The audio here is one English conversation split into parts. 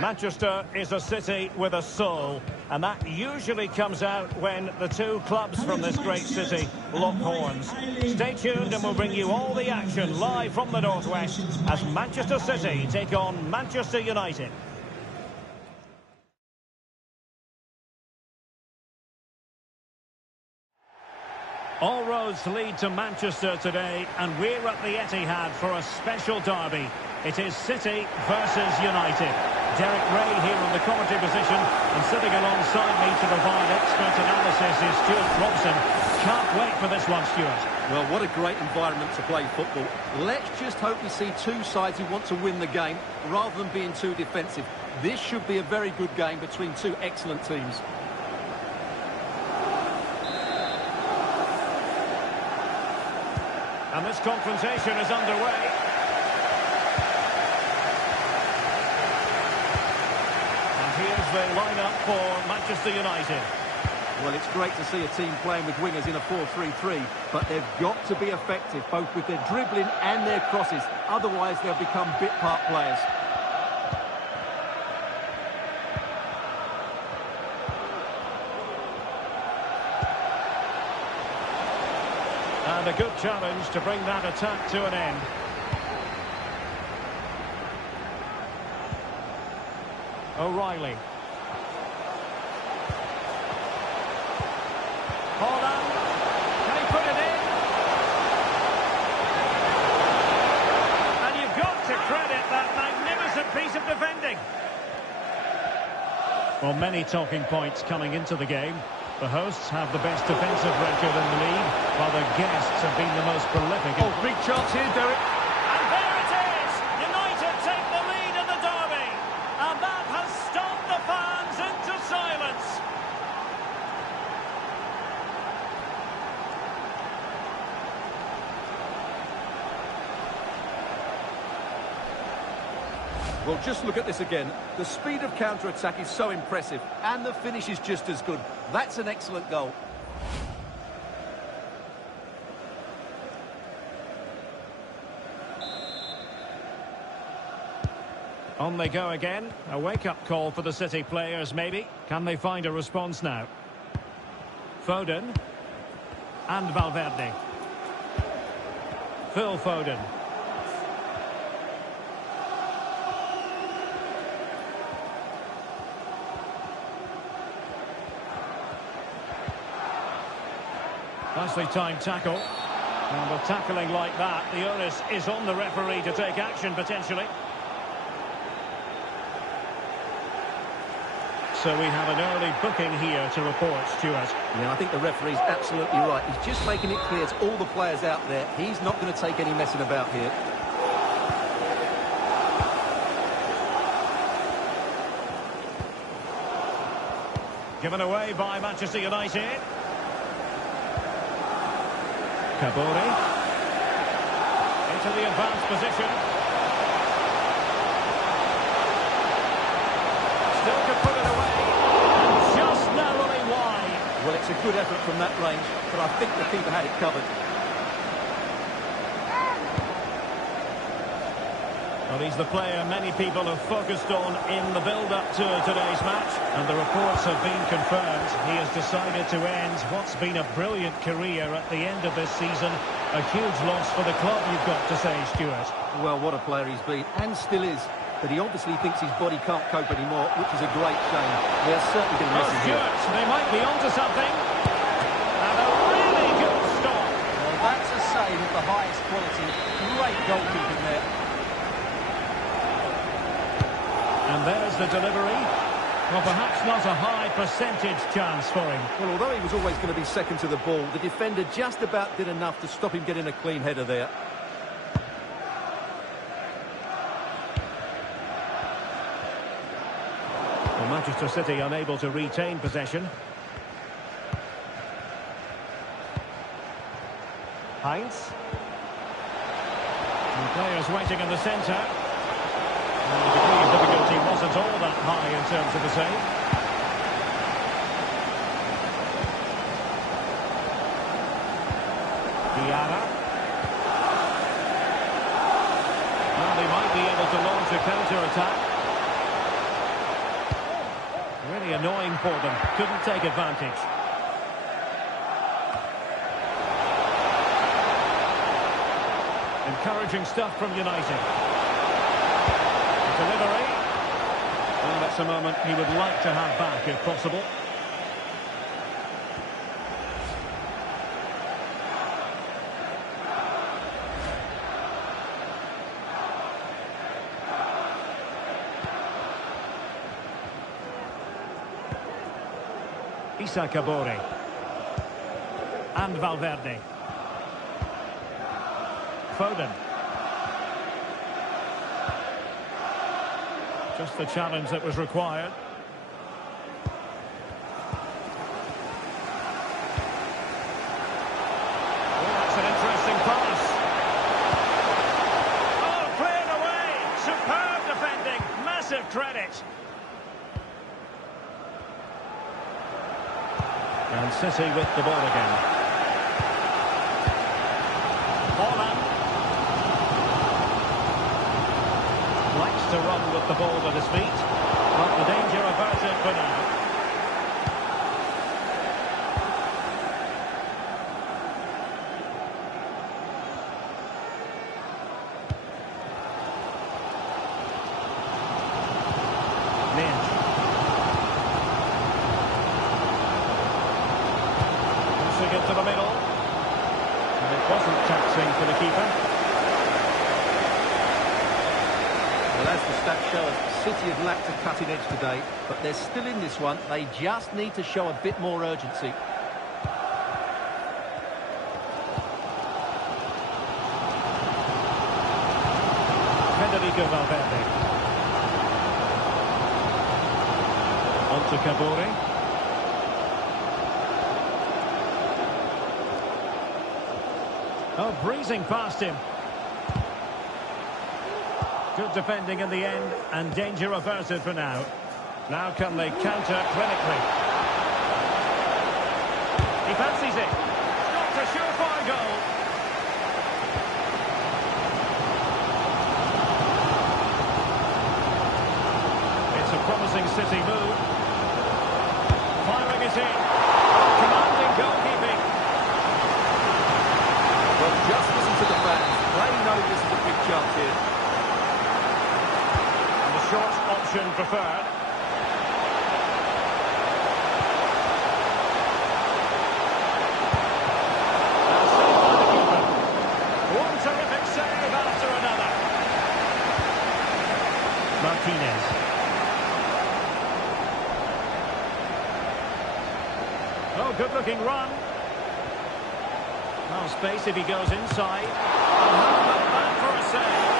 Manchester is a city with a soul, and that usually comes out when the two clubs from this great city lock horns. Stay tuned and we'll bring you all the action live from the Northwest as Manchester City take on Manchester United. All roads lead to Manchester today, and we're at the Etihad for a special derby. It is City versus United. Derek Ray here on the commentary position, and sitting alongside me to provide expert analysis is Stuart Robson. Can't wait for this one, Stuart. Well, what a great environment to play football. Let's just hope we see two sides who want to win the game rather than being too defensive. This should be a very good game between two excellent teams. And this confrontation is underway. And here's the lineup for Manchester United. Well, it's great to see a team playing with wingers in a 4-3-3, but they've got to be effective, both with their dribbling and their crosses. Otherwise, they'll become bit-part players. And a good challenge to bring that attack to an end. O'Reilly. Hold on. Can he put it in? And you've got to credit that magnificent piece of defending. Well, many talking points coming into the game. The hosts have the best defensive record in the league, while the guests have been the most prolific. Oh, big chance here, Derek. And there it is! United take the lead in the derby. And that has stunned the fans into silence. Well, just look at this again. The speed of counter-attack is so impressive, and the finish is just as good. That's an excellent goal. On they go again. A wake-up call for the City players, maybe. Can they find a response now? Foden. And Valverde. Phil Foden. Nicely timed tackle. And with tackling like that, the onus is on the referee to take action, potentially. So we have an early booking here to report, Stuart. Yeah, I think the referee's absolutely right. He's just making it clear to all the players out there, he's not going to take any messing about here. Given away by Manchester United. Kabore. Into the advanced position. Still could put it away. Just narrowly wide. Well, it's a good effort from that range, but I think the keeper had it covered. Well, he's the player many people have focused on in the build-up to today's match, and the reports have been confirmed. He has decided to end what's been a brilliant career at the end of this season. A huge loss for the club, you've got to say, Stuart. Well, what a player he's been, and still is. But he obviously thinks his body can't cope anymore, which is a great shame. They're certainly going to miss him here. Stuart, they might be onto something. And a really good stop. Well, that's a save of the highest quality. Great goalkeeping there. And there's the delivery. Well, perhaps not a high percentage chance for him. Well, although he was always going to be second to the ball, the defender just about did enough to stop him getting a clean header there. Well, Manchester City unable to retain possession. Heinz. And players waiting in the centre. And the degree of difficulty wasn't all that high in terms of the save. Diarra. Well, they might be able to launch a counter-attack. really annoying for them. Couldn't take advantage. Encouraging stuff from United. Delivery. Well, that's a moment he would like to have back if possible. Issa Kabore. And Valverde. Foden. Just the challenge that was required. Oh, that's an interesting pass. Oh, cleared away. Superb defending. Massive credit. And City with the ball again. Holland. Likes to run with the ball at his feet. But the danger averted for now. Lynch. Pushing it to the middle. And it wasn't taxing for the keeper. Well, as the stats show us, City have lacked a cutting edge today, but they're still in this one. They just need to show a bit more urgency. Federico Valverde. On to Kabore. Oh, breezing past him. Good defending in the end, and danger averted for now. Now can they counter clinically? He fancies it. It's a surefire goal. It's a promising City move. Firing it in. Commanding goalkeeping. Well, just listen to the fans. They know this is a big chance here. Short option preferred. Now saved by the keeper. One terrific save after another. Martinez. Oh, good-looking run. Well, space if he goes inside. And how about that for a save?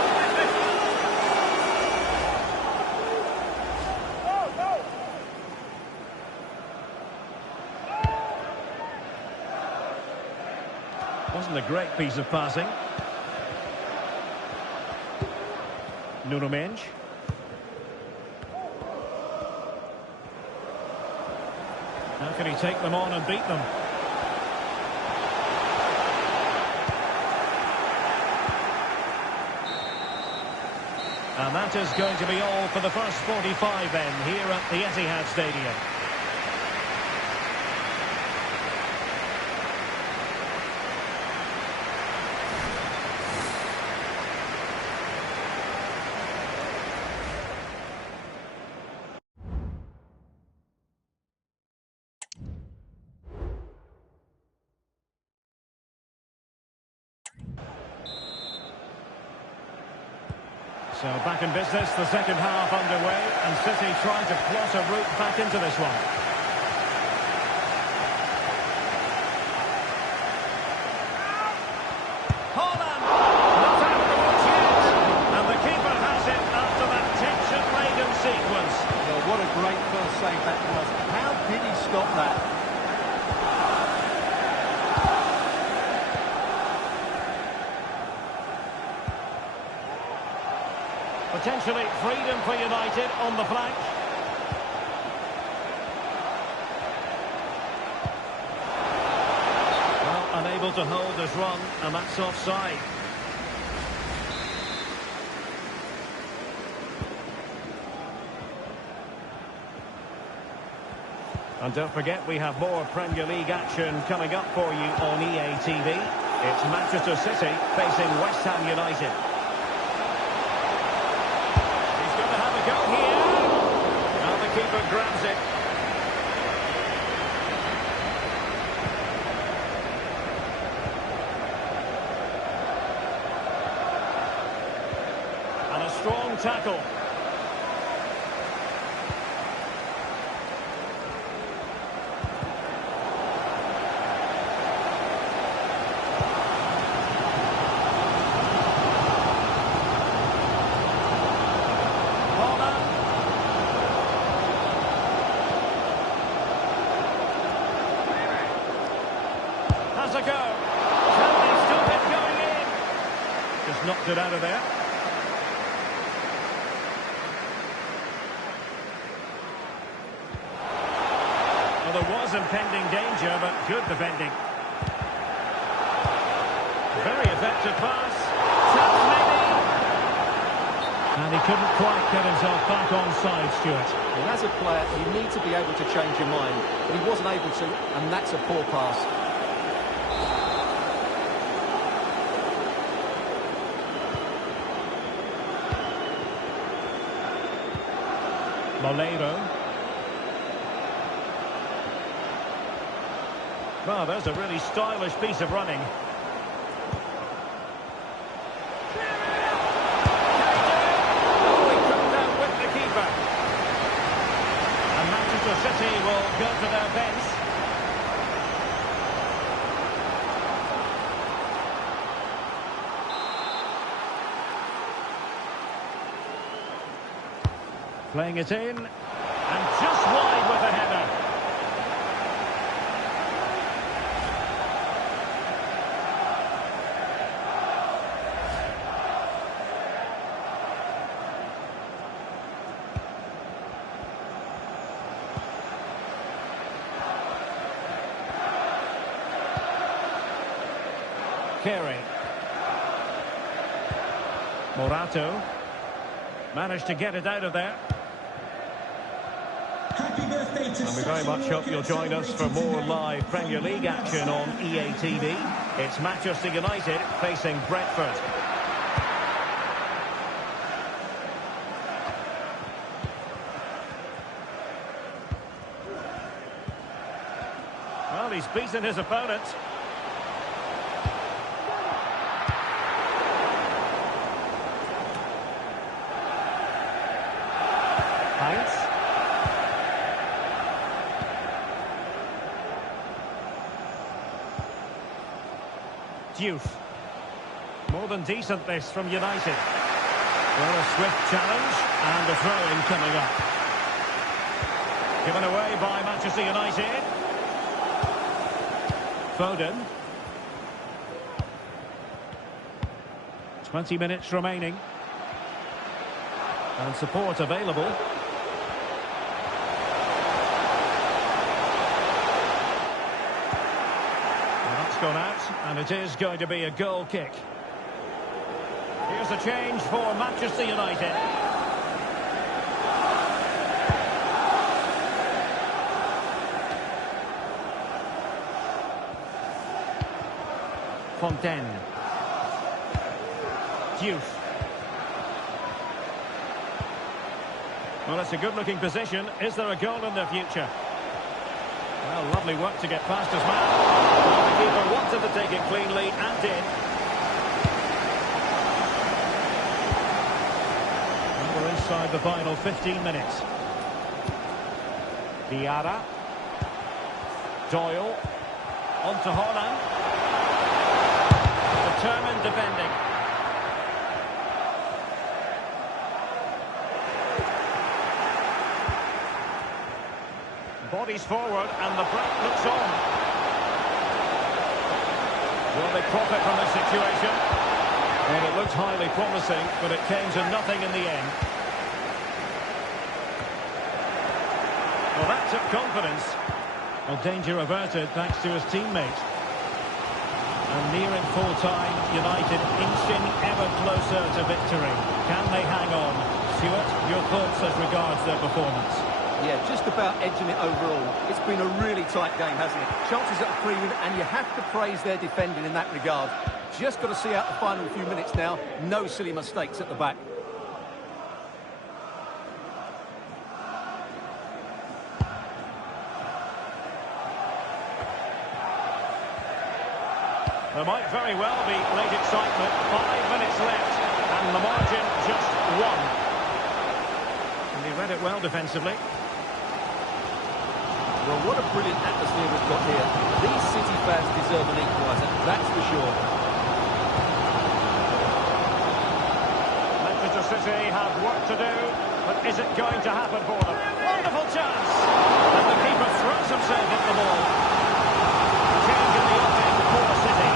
Wasn't a great piece of passing. Nuno Mendes. How can he take them on and beat them? And that is going to be all for the first 45 then here at the Etihad Stadium. So back in business, the second half underway, and City trying to plot a route back into this one. Holland! Not out of the woods yet! And the keeper has it after that tension-laden sequence. Well, what a great first save that was. How did he stop that? Potentially freedom for United on the flank. Well, unable to hold his run, and that's offside. And don't forget, we have more Premier League action coming up for you on EA TV. It's Manchester City facing West Ham United. He's going to have a go here. And the keeper grabs it. And a strong tackle. Has a go. Can they stop it going in? Just knocked it out of there. Well, there was impending danger, but good defending. Very effective pass. Chance maybe. And he couldn't quite get himself back on side, Stuart. And as a player, you need to be able to change your mind. But he wasn't able to, and that's a poor pass. Molero. Well, there's a really stylish piece of running. Oh, he couldn't outwit the keeper. And Manchester City will go to their bench. Playing it in, and just wide with a header. Carey. Morato managed to get it out of there. And we very much hope you'll join us for more live Premier League action on EA TV. It's Manchester United facing Brentford. Well, he's beaten his opponent. Heinz. Diouf. More than decent this from United. Well, a swift challenge and a throw-in coming up. Given away by Manchester United. Foden. 20 minutes remaining. And support available. Gone out, and it is going to be a goal kick. Here's a change for Manchester United. Fontaine. Diouf. Well, it's a good-looking position. Is there a goal in the future? Well, lovely work to get past his man. Well, the keeper wanted to take it cleanly and did. And we're inside the final 15 minutes. Diarra. Doyle. On to Haaland. Determined defending. Bodies forward and the break looks on. Will they profit from this situation? Well, it looked highly promising, but it came to nothing in the end. Well, that took confidence. Well, danger averted thanks to his teammate. And nearing full time, United inching ever closer to victory. Can they hang on? Stuart, your thoughts as regards their performance? Yeah, just about edging it overall. It's been a really tight game, hasn't it? Chances at a premium, and you have to praise their defending in that regard. Just got to see out the final few minutes now. No silly mistakes at the back. There might very well be late excitement. 5 minutes left, and the margin just 1. And he read it well defensively. Well, what a brilliant atmosphere we've got here. These City fans deserve an equaliser, that's for sure. Manchester City have work to do, but is it going to happen for them? Wonderful chance! And the keeper throws himself at the ball. Change in the offing for City.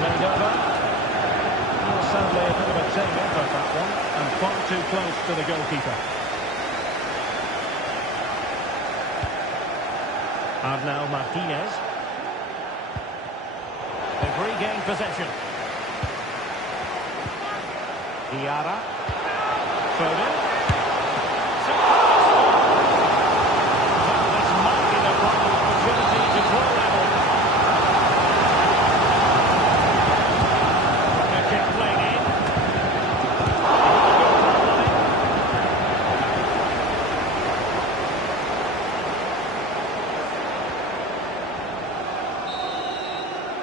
Played over. Well, sadly, a bit of a tame effort, that one, and far too close to the goalkeeper. And now Martinez. They've regained possession. Diarra. Foden. Well, this might be the final opportunity to draw level. The kick played in.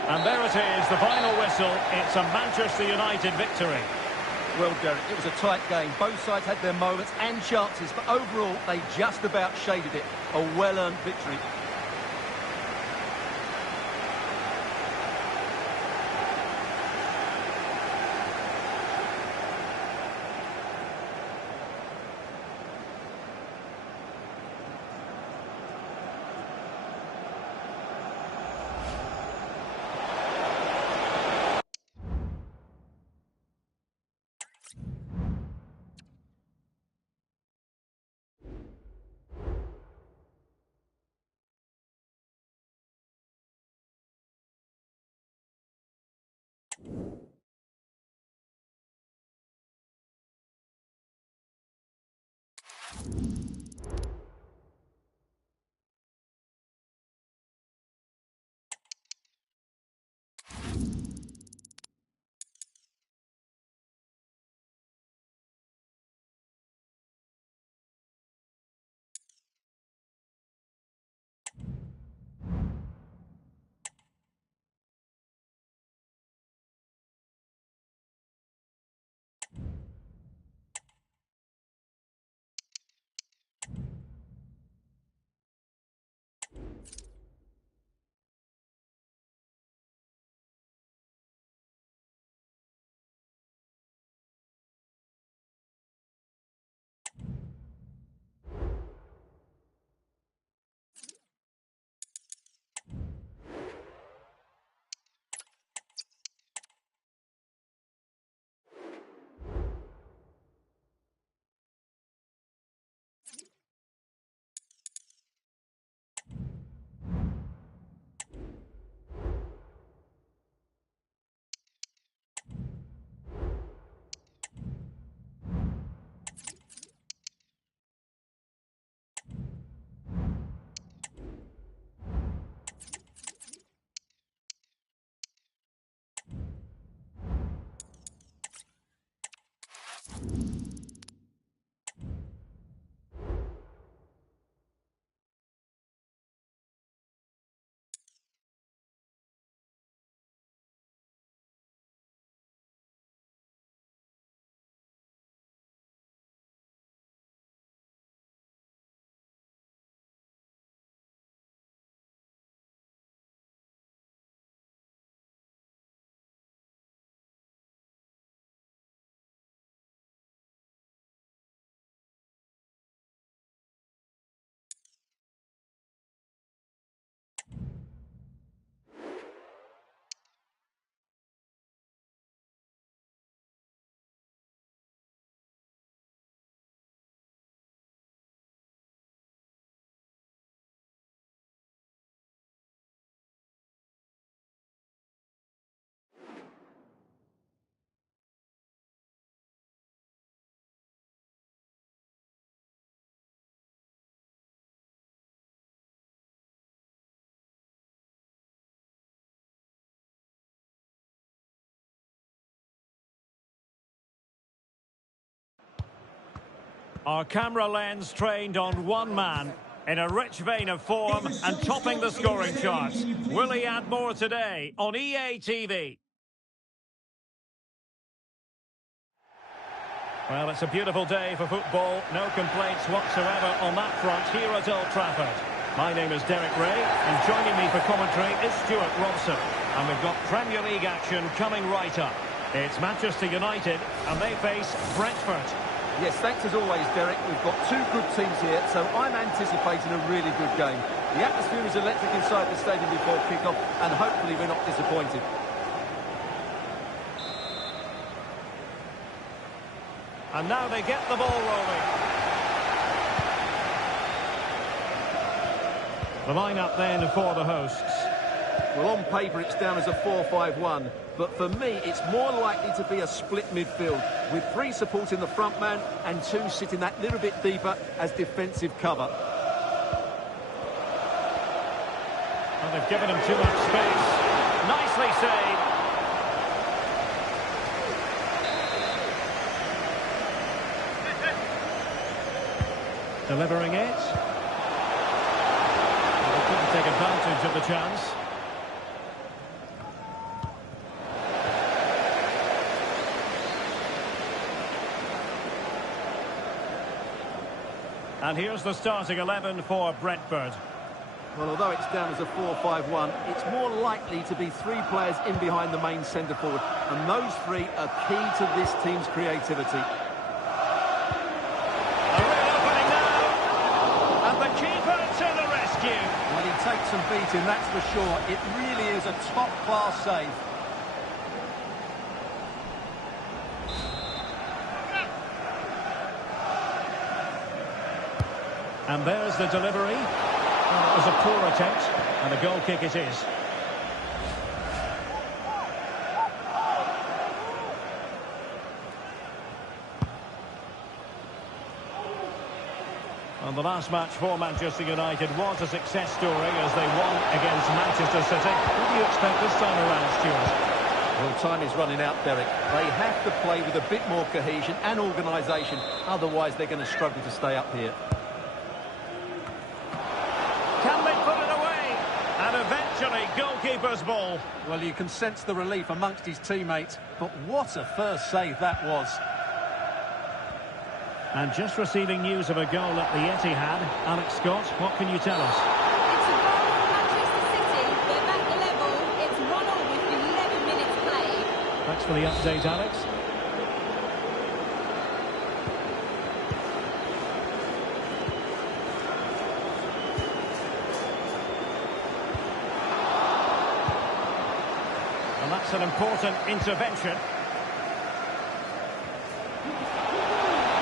And there it is, the final whistle. It's a Manchester United victory. Well, Derek, it was a tight game. Both sides had their moments and chances, but overall, they just about shaded it. A well-earned victory. Our camera lens trained on one man, in a rich vein of form and topping the scoring charts. Will he add more today on EA TV? Well, it's a beautiful day for football. No complaints whatsoever on that front here at Old Trafford. My name is Derek Ray, and joining me for commentary is Stuart Robson. And we've got Premier League action coming right up. It's Manchester United, and they face Brentford. Yes, thanks as always, Derek. We've got two good teams here, so I'm anticipating a really good game. The atmosphere is electric inside the stadium before kick-off, and hopefully we're not disappointed. And now they get the ball rolling. The line-up then for the hosts. Well, on paper it's down as a 4-5-1, but for me it's more likely to be a split midfield, with three supporting the front man and two sitting that little bit deeper as defensive cover. And they've given him too much space. Nicely saved. Delivering it. They couldn't take advantage of the chance. And here's the starting 11 for Brentford. Well, although it's down as a 4-5-1, it's more likely to be three players in behind the main centre forward, and those three are key to this team's creativity. A real opening now, and the keeper to the rescue. Well, he takes some beating, that's for sure. It really is a top-class save. And there's the delivery. Well, it was a poor attempt, and a goal kick it is. And the last match for Manchester United was a success story as they won against Manchester City. What do you expect this time around, Stuart? Well, time is running out, Derek. They have to play with a bit more cohesion and organisation, otherwise they're going to struggle to stay up here. Can they put it away? And eventually, goalkeeper's ball. Well, you can sense the relief amongst his teammates, but what a first save that was. And just receiving news of a goal at the Etihad. Alex Scott, what can you tell us? It's a goal for Manchester City. They're back the level. It's 1-1 with 11 minutes played. Thanks for the update, Alex. And that's an important intervention.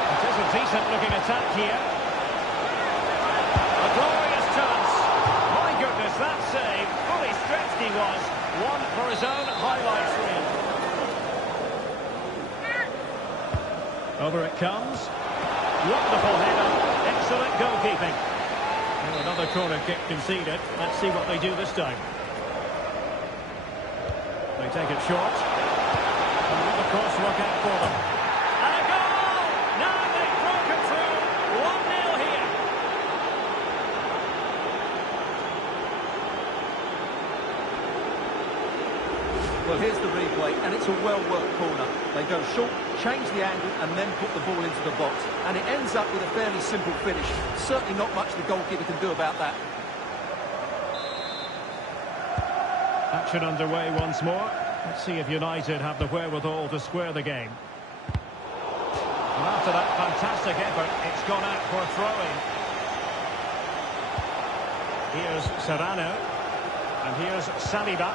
It is a decent-looking attack here. A glorious chance. My goodness, that save. Fully stretched he was. One for his own highlights reel. Over it comes. Wonderful header. Excellent goalkeeping. And another corner kick conceded. Let's see what they do this time. They take it short. And with the cross, look out for them. And a goal! Now they've broken through. 1-0 here. Well, here's the replay, and it's a well-worked corner. They go short, change the angle, and then put the ball into the box. And it ends up with a fairly simple finish. Certainly not much the goalkeeper can do about that. Action underway once more. Let's see if United have the wherewithal to square the game. And after that fantastic effort, it's gone out for a throw-in. Here's Serrano. And here's Saliba.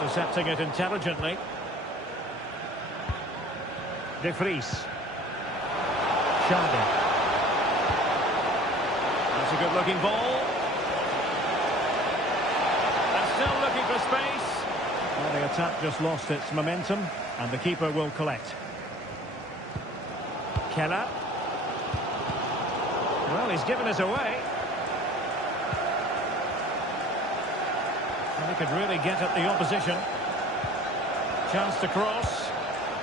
Intercepting it intelligently. De Vries. Xavi. That's a good-looking ball. And still looking for space. Well, the attack just lost its momentum, and the keeper will collect. Keller. Well, he's given us away. And he could really get at the opposition. Chance to cross.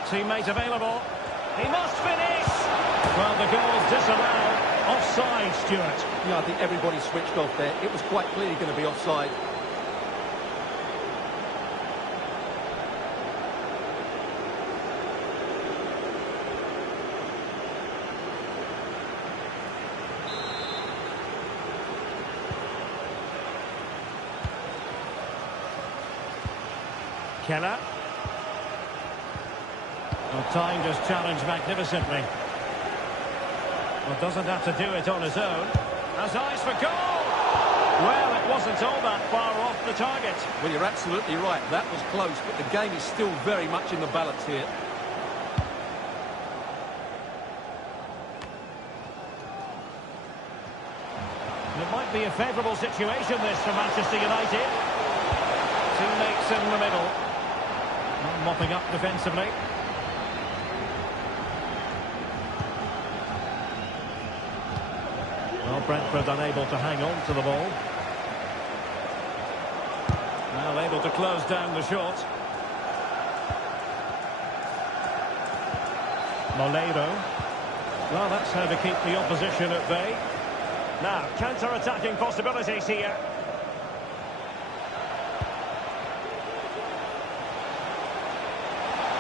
Teammate available. He must finish! Well, the goal's disallowed. Offside, Stuart. Yeah, I think everybody switched off there. It was quite clearly going to be offside. Keller. Well, timed his challenge magnificently. Well, doesn't have to do it on his own. Has eyes for goal! Well, it wasn't all that far off the target. Well, you're absolutely right. That was close, but the game is still very much in the balance here. It might be a favourable situation, this, for Manchester United. Teammates in the middle. Mopping up defensively. Well, Brentford unable to hang on to the ball. Well, able to close down the shot. Moledo. Well, that's how to keep the opposition at bay. Now, counter-attacking possibilities here.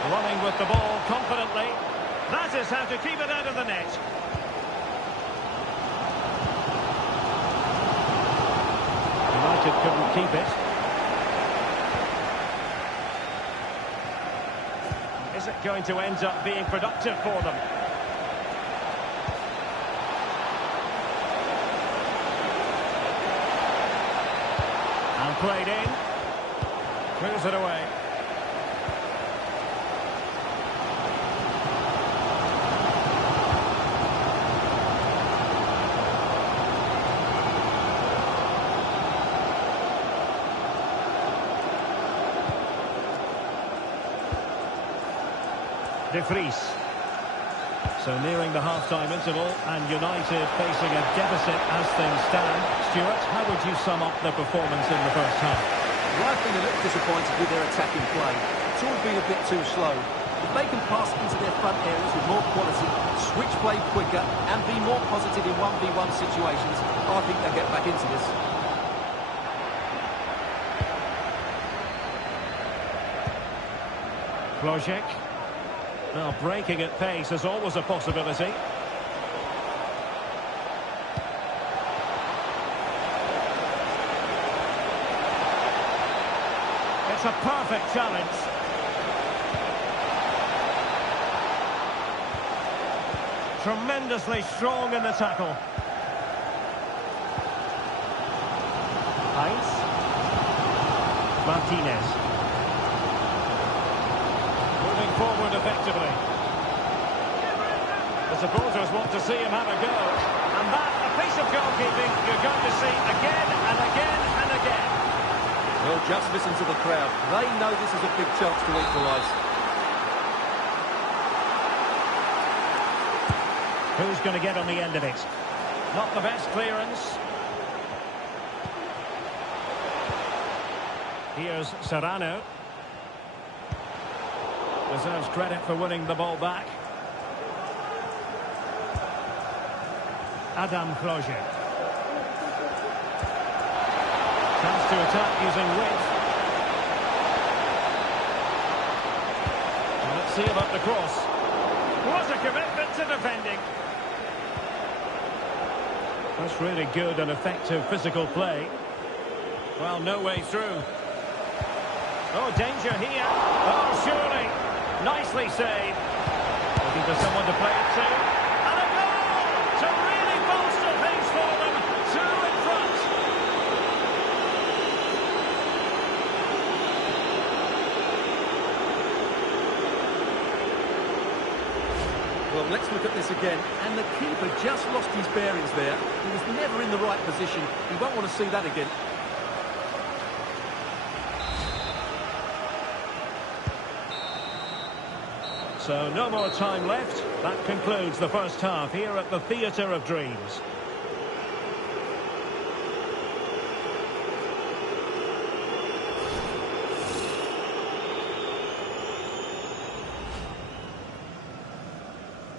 Running with the ball confidently. That is how to keep it out of the net. United couldn't keep it. Is it going to end up being productive for them? And played in. Clears it away. De Vries. So nearing the half-time interval, and United facing a deficit as things stand. Stuart, how would you sum up their performance in the first half? Well, I've been a little disappointed with their attacking play. It's all been a bit too slow. If they can pass into their front areas with more quality, switch play quicker, and be more positive in 1v1 situations, I think they'll get back into this. Flojek. Well, breaking at pace is always a possibility. It's a perfect challenge. Tremendously strong in the tackle. Heinz. Martinez. Moving forward effectively. The supporters want to see him have a go. And that, a piece of goalkeeping you're going to see again and again and again. Well, just listen to the crowd. They know this is a big chance to equalise. Who's going to get on the end of it? Not the best clearance. Here's Serrano. Deserves credit for winning the ball back. Adam Flojek. Chance to attack using width. Well, let's see about the cross. What a commitment to defending. That's really good and effective physical play. Well, no way through. Oh, danger here. Oh, surely. Nicely saved. Looking for someone to play it to. And a goal to really bolster things for them. Two in front. Well, let's look at this again. And the keeper just lost his bearings there. He was never in the right position. You won't want to see that again. So no more time left. That concludes the first half here at the Theatre of Dreams.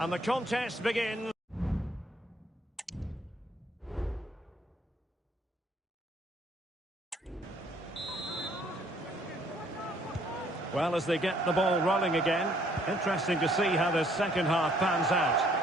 And the contest begins. Well, as they get the ball rolling again, interesting to see how the second half pans out.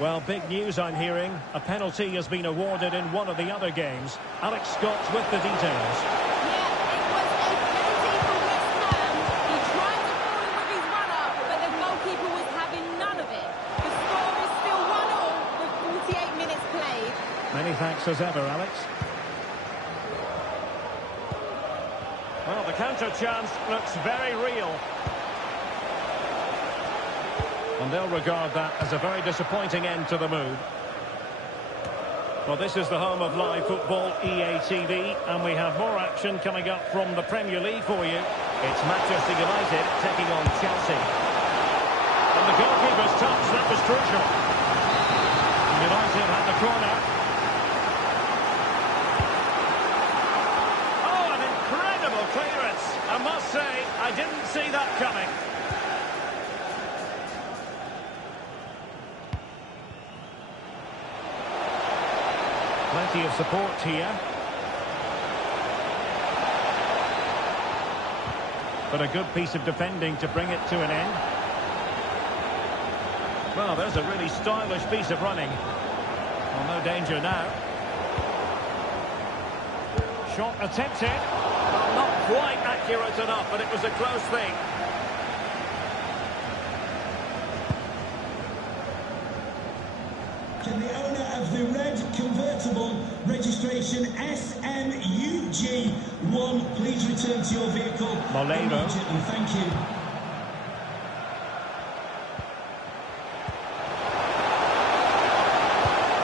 Well, big news I'm hearing. A penalty has been awarded in one of the other games. Alex Scott with the details. Yeah, it was a penalty for West Ham. He tried to fall in with his runner, but the goalkeeper was having none of it. The score is still 1-1 with 48 minutes played. Many thanks as ever, Alex. Well, the counter chance looks very real. And they'll regard that as a very disappointing end to the move. Well, this is the home of live football, EA TV, and we have more action coming up from the Premier League for you. It's Manchester United taking on Chelsea. And the goalkeeper's touch, that was crucial. United had the corner. Oh, an incredible clearance. I must say, I didn't see that coming. Plenty of support here. But a good piece of defending to bring it to an end. Well, there's a really stylish piece of running. Well, no danger now. Shot attempted. Well, not quite accurate enough, but it was a close thing. Can the owner of the red convertible registration SMUG1 please return to your vehicle immediately? Thank you.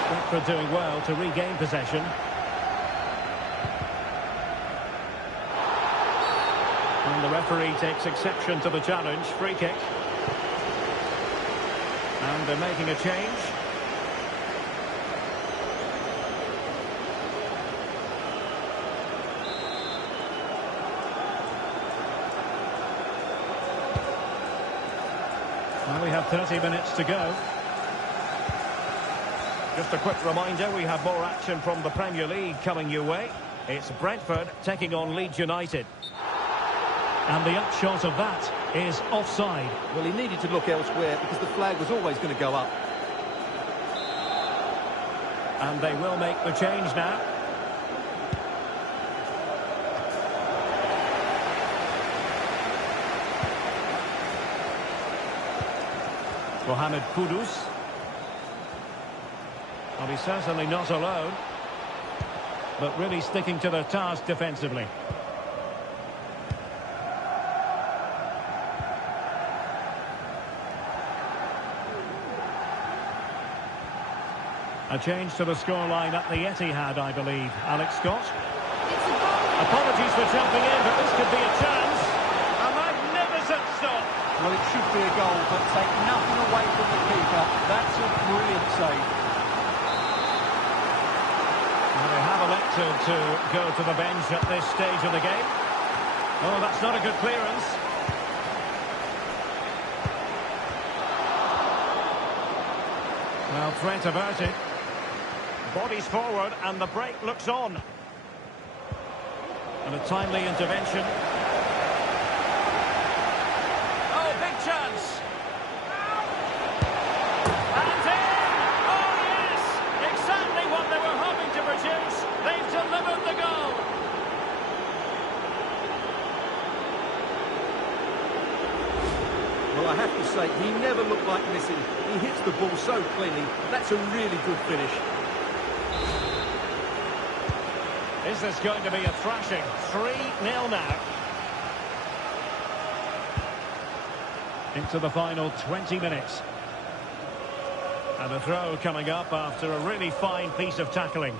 Brentford doing well to regain possession. And the referee takes exception to the challenge. Free kick. And they're making a change. Well, we have 30 minutes to go. Just a quick reminder, we have more action from the Premier League coming your way. It's Brentford taking on Leeds United. And the upshot of that is offside. Well, he needed to look elsewhere because the flag was always going to go up. And they will make the change now. Mohamed Kudus. Well, he's certainly not alone, but really sticking to their task defensively. A change to the scoreline at the Etihad, I believe. Alex Scott. Apologies for jumping in, but this could be a chance. A magnificent stop. Well, it should be a goal, but take nothing away from the keeper. That's a brilliant save. Well, they have elected to go to the bench at this stage of the game. Oh, that's not a good clearance. Well, threat averted. Bodies forward, and the break looks on. And a timely intervention. Oh, big chance. And in! Oh, yes! Exactly what they were hoping to produce. They've delivered the goal. Well, I have to say, he never looked like missing. He hits the ball so cleanly. That's a really good finish. Is this going to be a thrashing? 3-0 now. Into the final 20 minutes. And a throw coming up after a really fine piece of tackling.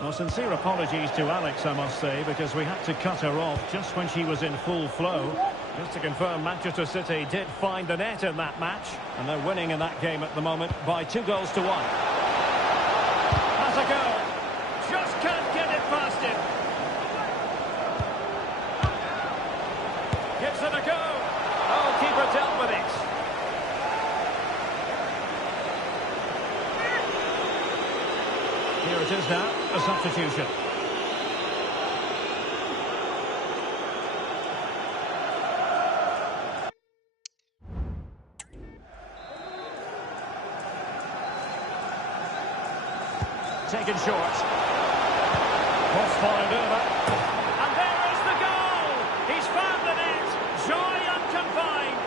Well, sincere apologies to Alex, I must say, because we had to cut her off just when she was in full flow. Just to confirm, Manchester City did find the net in that match, and they're winning in that game at the moment by 2-1. Has a go. Just can't get it past him. Gives it a go. Oh, keeper dealt with it. Here it is now, a substitution. Taken short. Cross-fired over. And there is the goal! He's found the net! Joy unconfined!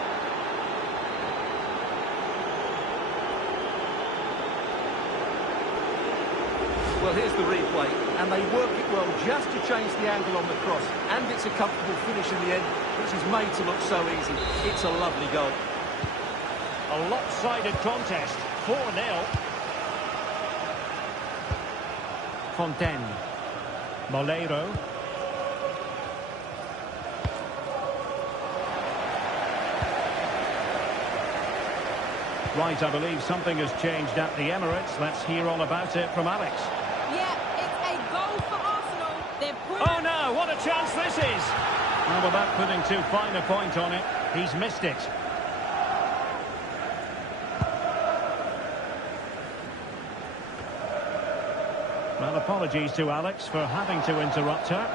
Well, here's the replay, and they work it well just to change the angle on the cross. And it's a comfortable finish in the end, which is made to look so easy. It's a lovely goal. A lopsided contest, 4-0. Fontaine. Moleiro. Right, I believe something has changed at the Emirates. Let's hear all about it from Alex. Yeah, it's a goal for Arsenal. They're Oh no, what a chance this is! Well, without putting too fine a point on it, he's missed it. Well, apologies to Alex for having to interrupt her.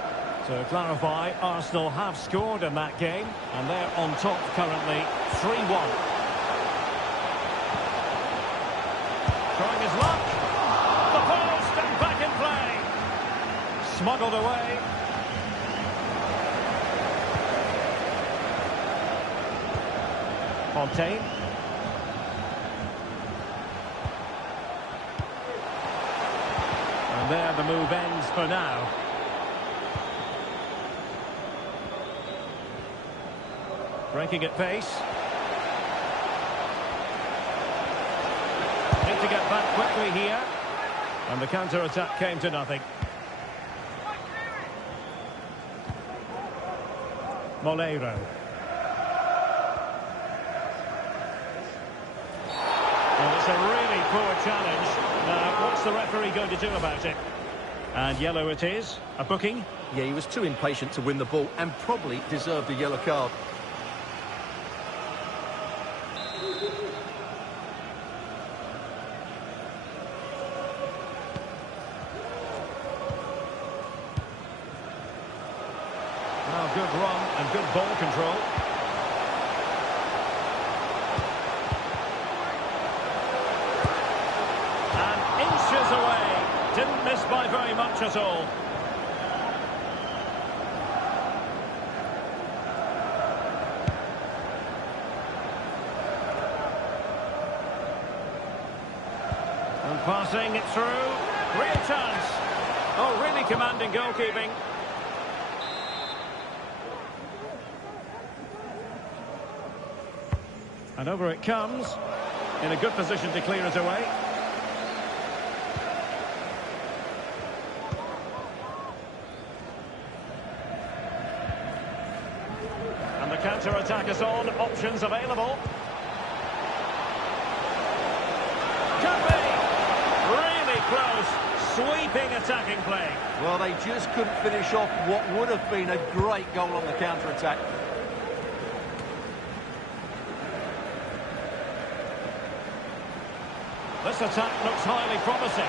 To clarify, Arsenal have scored in that game, and they're on top currently, 3-1. Trying his luck. The post and back in play. Smuggled away. Fontaine. And there the move ends for now. Breaking at pace. Need to get back quickly here. And the counter-attack came to nothing. Moleiro. Well, it's a really poor challenge. Now, what's the referee going to do about it? And yellow it is. A booking. Yeah, he was too impatient to win the ball and probably deserved a yellow card. Well, good run and good ball control. And inches away. Didn't miss by very much at all. And passing it through. Real chance. Oh, really commanding goalkeeping. And over it comes, in a good position to clear it away. And the counter-attack is on, options available. Could be! Really close, sweeping attacking play. Well, they just couldn't finish off what would have been a great goal on the counter-attack. This attack looks highly promising.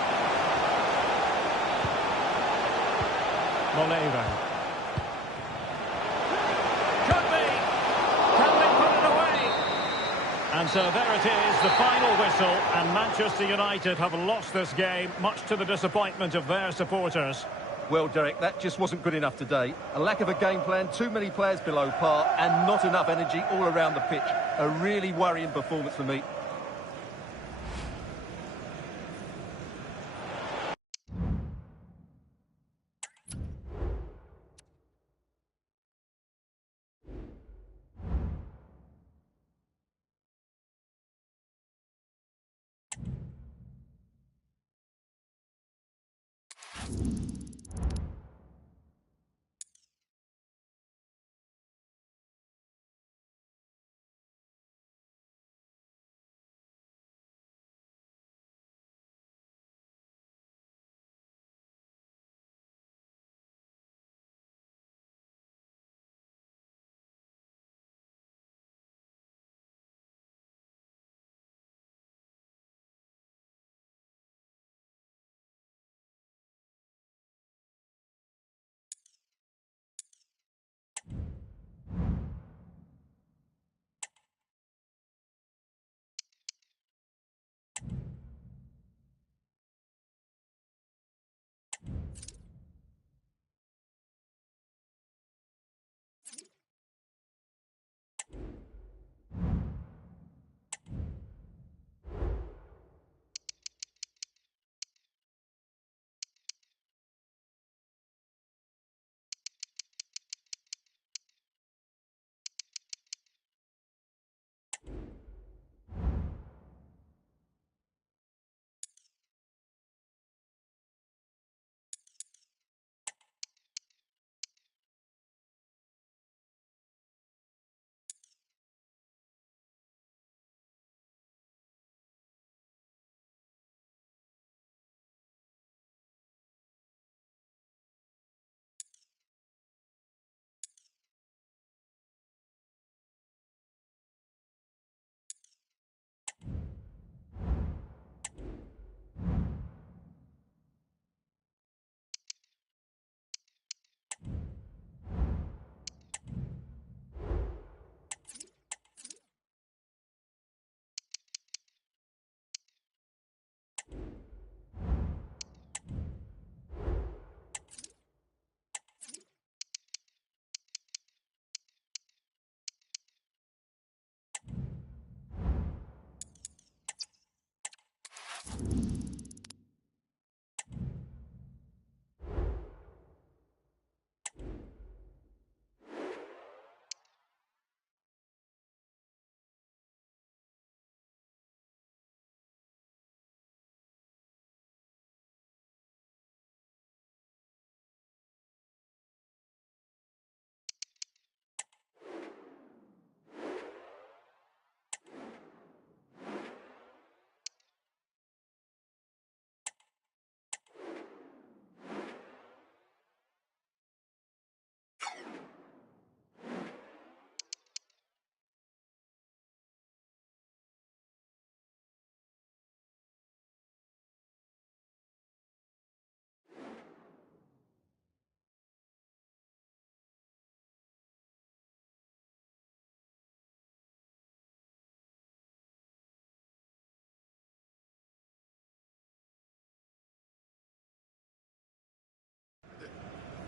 Moleiro. Could be. Can they put it away? And so there it is, the final whistle, and Manchester United have lost this game, much to the disappointment of their supporters. Well, Derek, that just wasn't good enough today. A lack of a game plan, too many players below par, and not enough energy all around the pitch. A really worrying performance for me.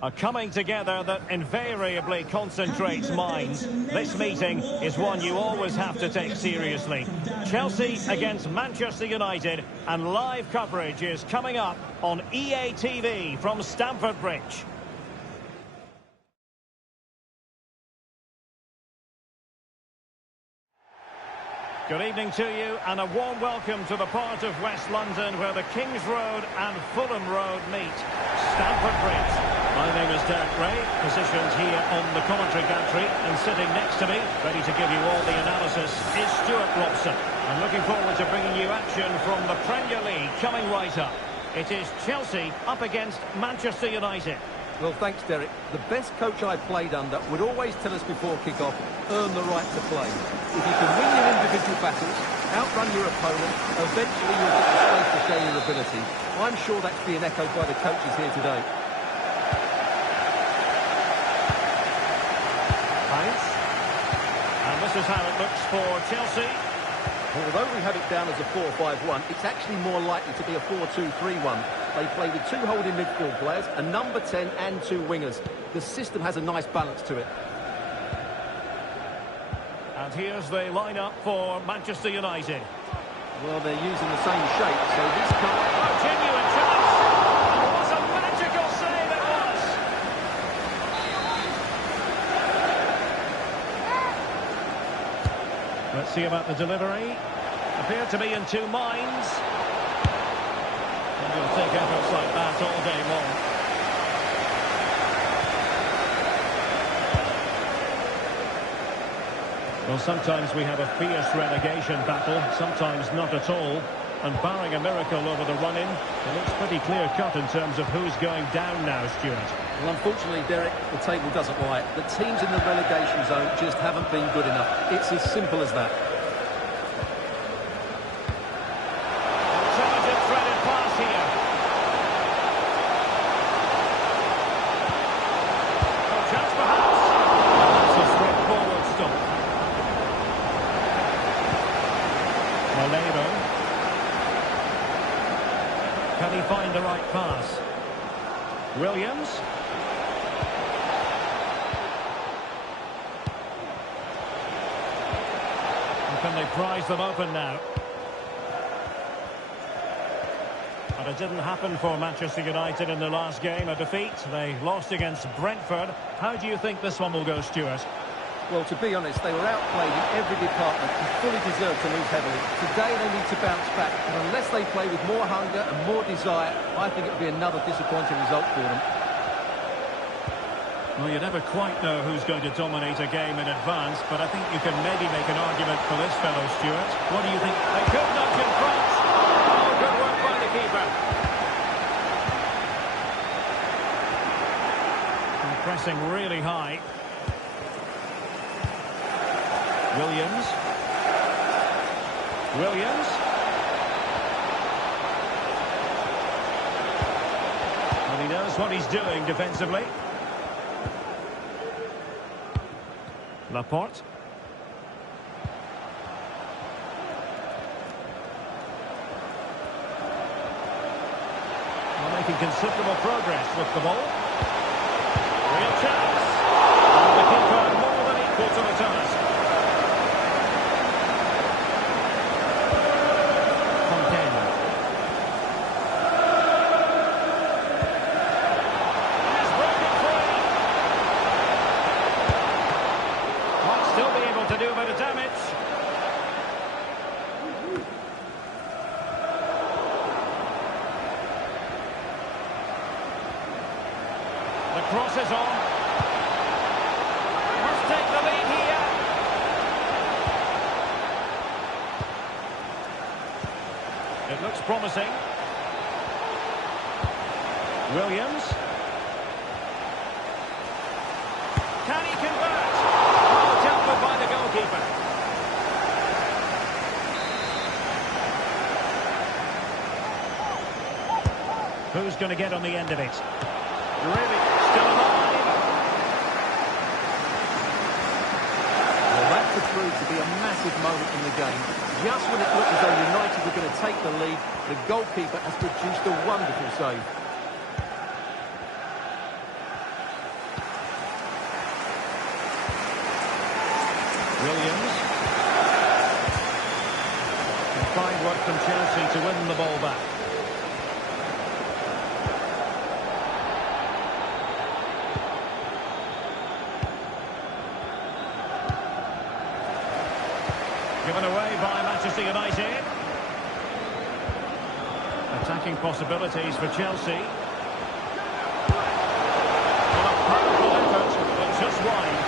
A coming together that invariably concentrates minds. This meeting is one you always have to take seriously. Chelsea against Manchester United, and live coverage is coming up on EA TV from Stamford Bridge. Good evening to you, and a warm welcome to the part of West London where the Kings Road and Fulham Road meet. Stamford Bridge. My name is Derek Ray, positioned here on the commentary gantry, and sitting next to me, ready to give you all the analysis, is Stuart Robson. I'm looking forward to bringing you action from the Premier League coming right up. It is Chelsea up against Manchester United. Well, thanks, Derek. The best coach I played under would always tell us before kick-off, earn the right to play. If you can win your individual battles, outrun your opponent, eventually you'll get the space to show your ability. I'm sure that's being echoed by the coaches here today. Heinz. And this is how it looks for Chelsea. Although we have it down as a 4-5-1, it's actually more likely to be a 4-2-3-1. They play with two holding midfield players, a number 10 and two wingers. The system has a nice balance to it. And here's the lineup for Manchester United. Well, they're using the same shape, so this could... A genuine chance! And what a magical save it was! Let's see about the delivery. Appear to be in two minds. And you'll take efforts like that all day long. Well, sometimes we have a fierce relegation battle, sometimes not at all. And barring a miracle over the run-in, it looks pretty clear-cut in terms of who's going down now, Stuart. Well, unfortunately, Derek, the table doesn't lie. The teams in the relegation zone just haven't been good enough. It's as simple as that. Intelligent threaded pass here. A chance perhaps. That's a straightforward stop. Malebo. Can he find the right pass? Williams. And can they prize them open now? But it didn't happen for Manchester United in the last game, a defeat. They lost against Brentford. How do you think this one will go, Stuart? Well, to be honest, they were outplayed in every department and fully deserved to lose heavily. Today they need to bounce back, and unless they play with more hunger and more desire, I think it will be another disappointing result for them. Well, you never quite know who's going to dominate a game in advance, but I think you can maybe make an argument for this fellow, Stuart. What do you think? They could nudge in front. Oh, good work by the keeper. And pressing really high. Williams. Williams. Well, he knows what he's doing defensively. Laporte. Well, making considerable progress with the ball. Real chance. And the keeper more than equal to the task. To do a bit of damage. The cross is on. Must take the lead here. It looks promising. Williams. Can he convert? By the goalkeeper. Who's going to get on the end of it? Really, still alive. Well, that could prove to be a massive moment in the game. Just when it looked as though United were going to take the lead, the goalkeeper has produced a wonderful save. from Chelsea to win the ball back. Given away by Manchester United. Attacking possibilities for Chelsea. Well, a powerful effort, but just wide.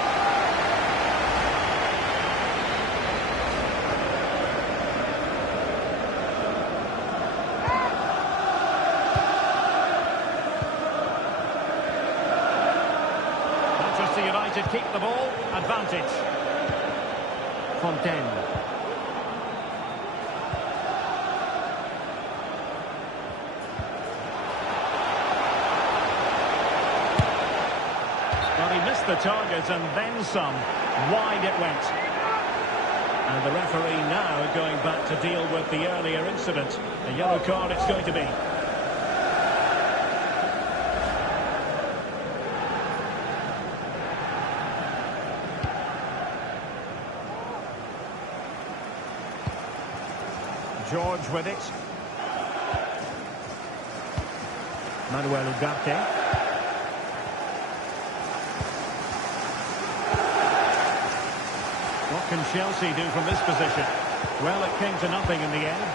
Manchester United keep the ball. Advantage. Fontaine. Missed the target and then some. Wide it went. And the referee now going back to deal with the earlier incident. A yellow card it's going to be. George with it. Manuel Ugarte. What can Chelsea do from this position? Well, it came to nothing in the end.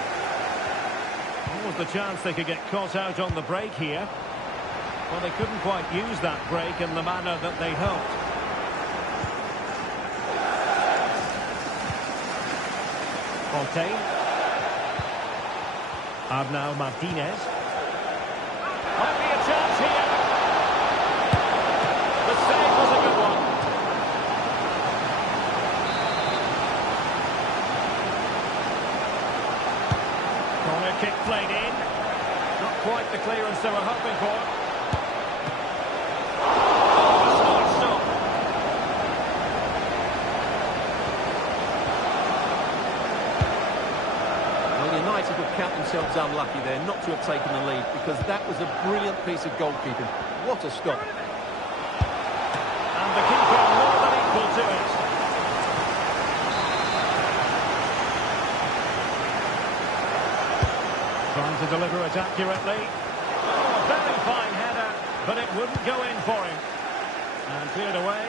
What was the chance they could get caught out on the break here? Well, they couldn't quite use that break in the manner that they hoped. Fontaine. Arnau Martinez. Might be a chance here. The save was a good one. Corner kick played in. Not quite the clearance they were hoping for. Oh, a smart stop. Well, United would count themselves unlucky there not to have taken the lead, because that was a brilliant piece of goalkeeping. What a stop. And the keeper more than equal to it. Trying to deliver it accurately. Oh, a very fine header, but it wouldn't go in for him. And cleared away.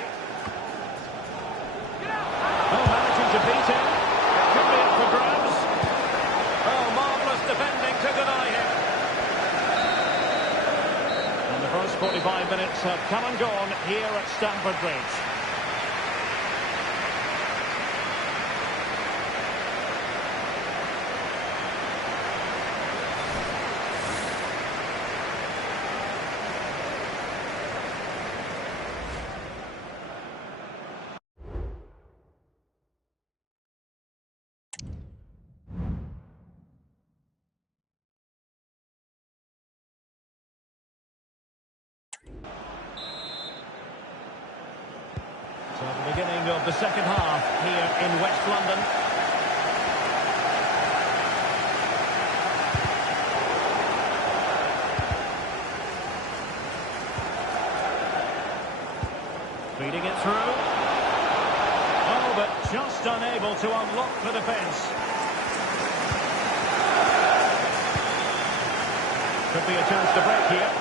Oh, managing to beat him. It could be up for grabs. Oh, marvellous defending to deny him. And the first 45 minutes have come and gone here at Stamford Bridge. So the beginning of the second half here in West London. Feeding it through. Oh, but just unable to unlock the defence. Could be a chance to break here.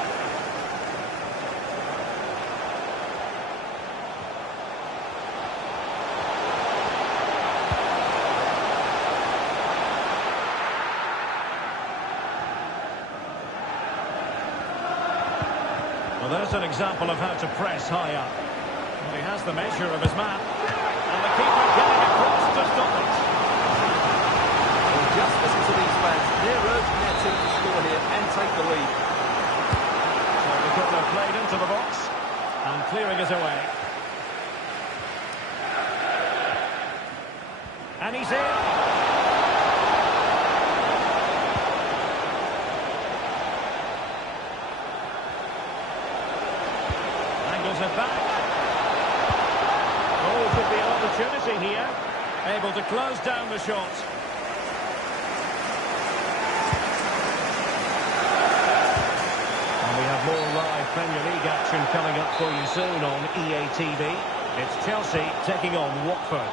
Well, there's an example of how to press high up. Well, he has the measure of his man. And the keeper getting across to stop it. Well, just listen to these fans. They're urging their team to score here and take the lead. So the corner played into the box. And clearing it away. And he's in. Angles it back. Oh, could be an opportunity here. Able to close down the shot. And we have more live Premier League action coming up for you soon on EA TV. It's Chelsea taking on Watford.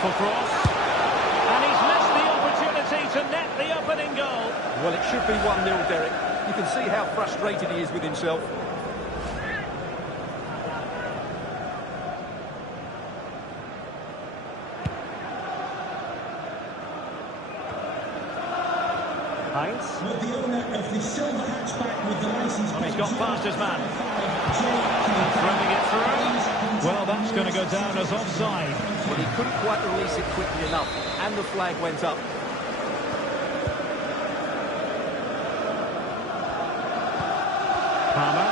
Useful cross. And he's missed the opportunity to net the opening goal. Well, it should be 1-0, Derek. You can see how frustrated he is with himself. Heinz. Well, the owner of the silver hatchback with the license plate. He's got past his man. Throwing it through. Well, that's going to go down as offside. Well, he couldn't quite release it quickly enough, and the flag went up. Palmer.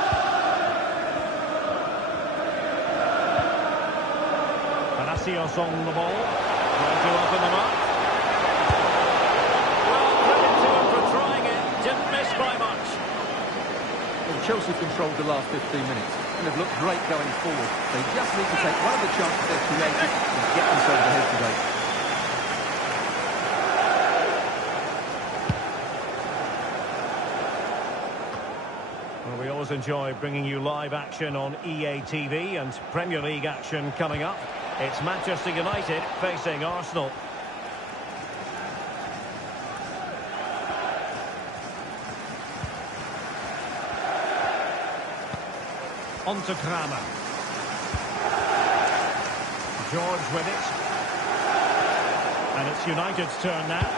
Palacios on the ball. Trying to open them up. Well, credit to him for trying it. Didn't miss by much. Well, Chelsea controlled the last 15 minutes and have looked great going forward. They just need to take one of the chances they've created and get themselves ahead today. Well, we always enjoy bringing you live action on EA TV and Premier League action coming up. It's Manchester United facing Arsenal. On to Kramer. George with it. And it's United's turn now.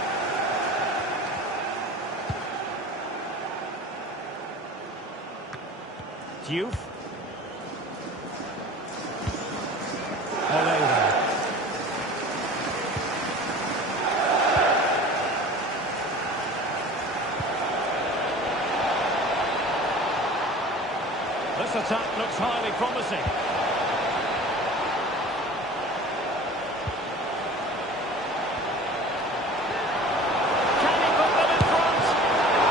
Diouf. Oliver. This attack looks highly promising. Can he put them in front?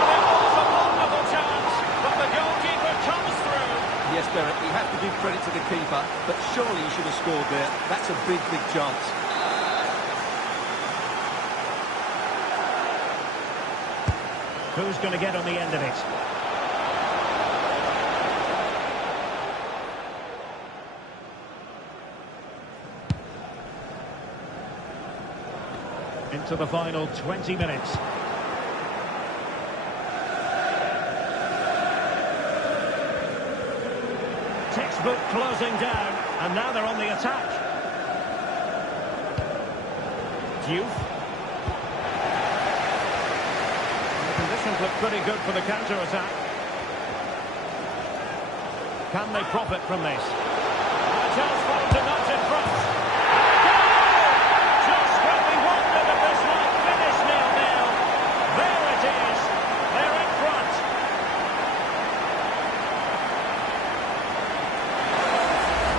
It was a wonderful chance, but the goalkeeper comes through. Yes, Derek, you have to give credit to the keeper, but surely he should have scored there. That's a big, big chance. Who's going to get on the end of it? Into the final 20 minutes. Textbook closing down, and now they're on the attack. Diouf. The conditions look pretty good for the counter-attack. Can they profit from this? And a chance for them to nudge in front. Just when we wondered if this might finish 0-0. There it is. They're in front.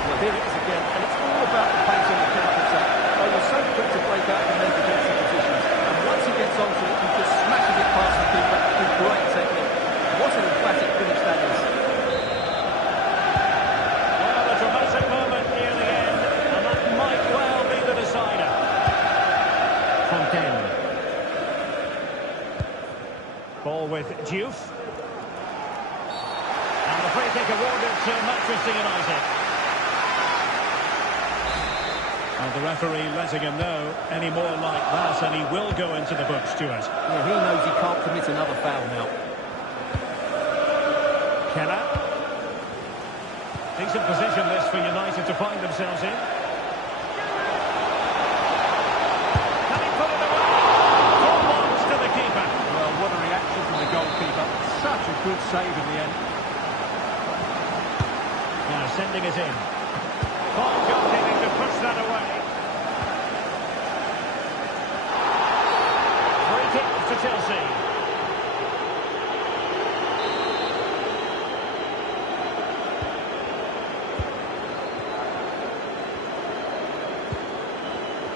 Well, here it is again, and it's all about the pace on the counter-attack. They were so quick to break out from their defensive positions, and once he gets onto it, he just smashes it past the keeper with great technique. What an emphatic finish that is. Well, a dramatic moment near the end, and that might well be the decider. Fontaine. Ball with Diouf. And the free kick awarded to Manchester United. And the referee letting him know any more like that, and he will go into the book, Stuart. Yeah, he knows he can't commit another foul now. Keller. Decent position this for United to find themselves in. Can he put it away? Full marks to the keeper. Well, what a reaction from the goalkeeper. Such a good save in the end. Now sending it in. Paul goalkeeping to push that away. Free kick to Chelsea.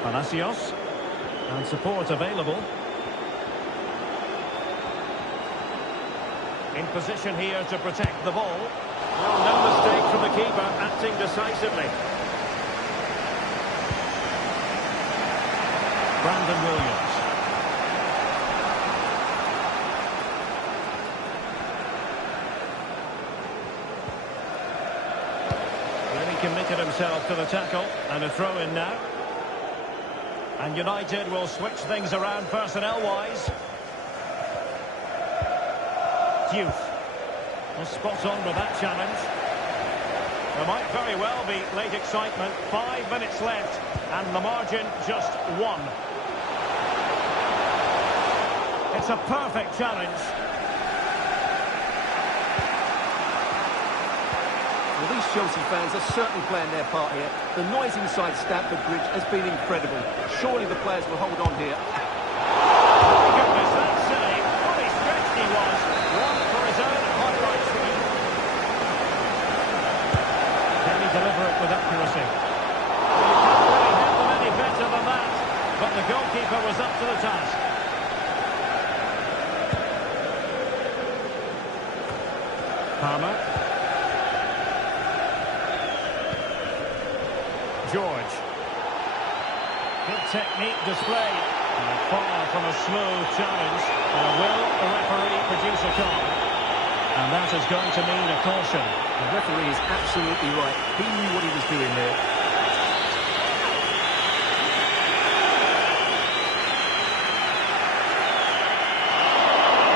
Palacios. And support available. In position here to protect the ball. Well, no mistake from the keeper, acting decisively. Brandon Williams. Really committed himself to the tackle, and a throw in now. And United will switch things around personnel-wise. Diouf. Well, spot on with that challenge. There might very well be late excitement. 5 minutes left, and the margin just 1. It's a perfect challenge. Well, these Chelsea fans are certainly playing their part here. The noise inside Stamford Bridge has been incredible. Surely the players will hold on here. Goodness, that save. What a stretched he was. One for his own highlights reel. Can he deliver it with accuracy? You can't really hit them any better than that. But the goalkeeper was up to the task. Palmer. George. Good technique displayed. And far from a smooth challenge. Will the referee produce a card? And that is going to mean a caution. The referee is absolutely right. He knew what he was doing there.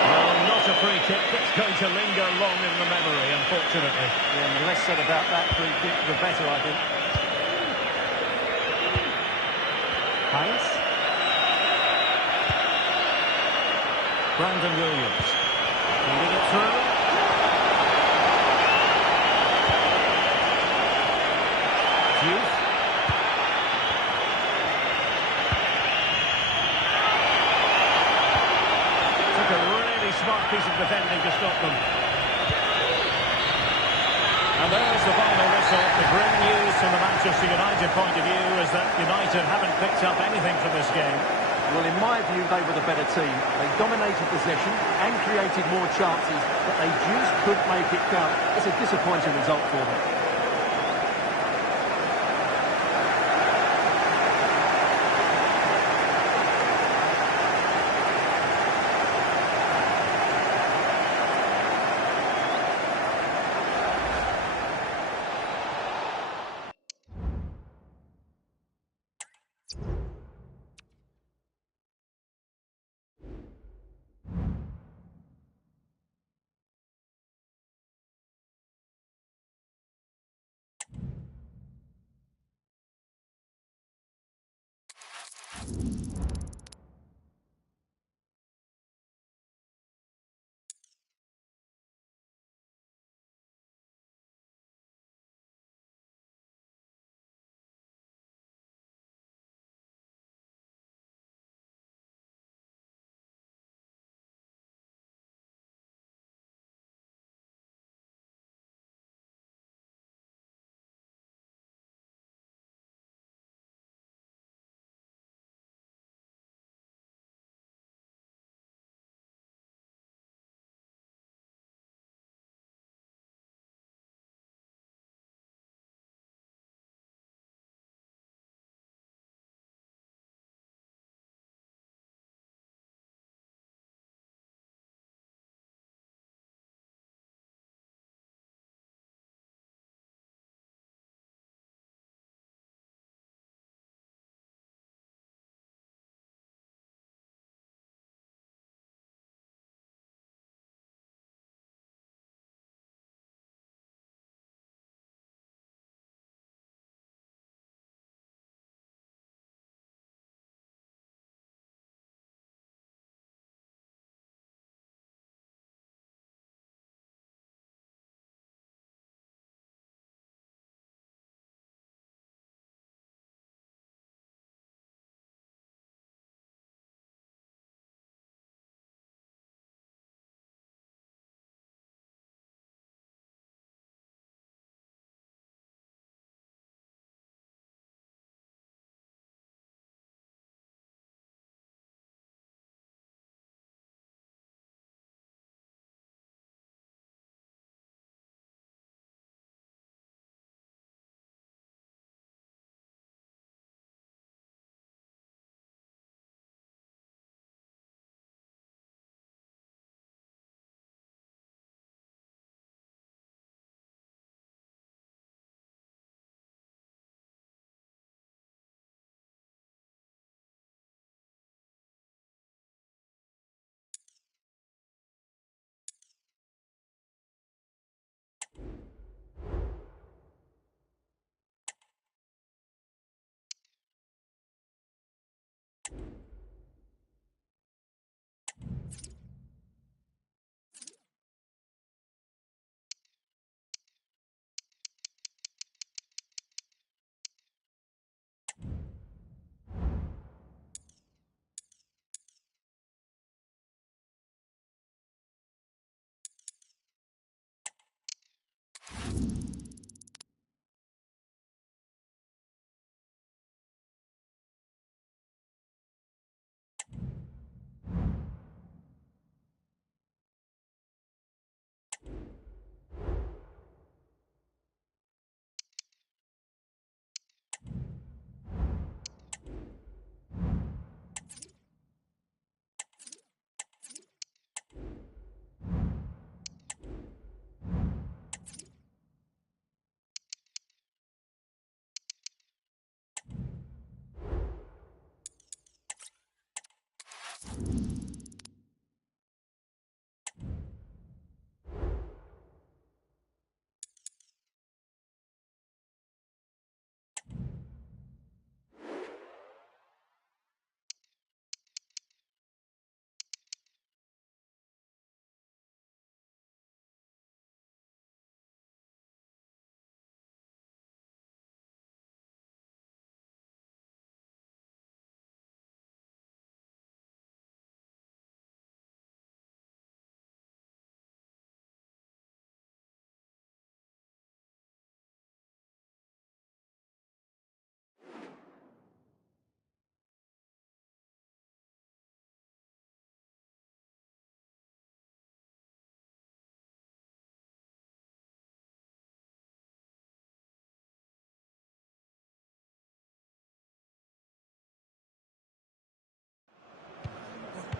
Well, not a free kick that's going to linger long in the memory, unfortunately. Yeah, and the less said about that free kick, the better, I think. Heinz. Brandon Williams. Feeding it through. Diouf. Took a really smart piece of defending to stop them. And there's the final whistle. The grim news from the Manchester United point of view is that United haven't picked up anything from this game. Well, in my view, they were the better team. They dominated possession and created more chances, but they just couldn't make it count. It's a disappointing result for them.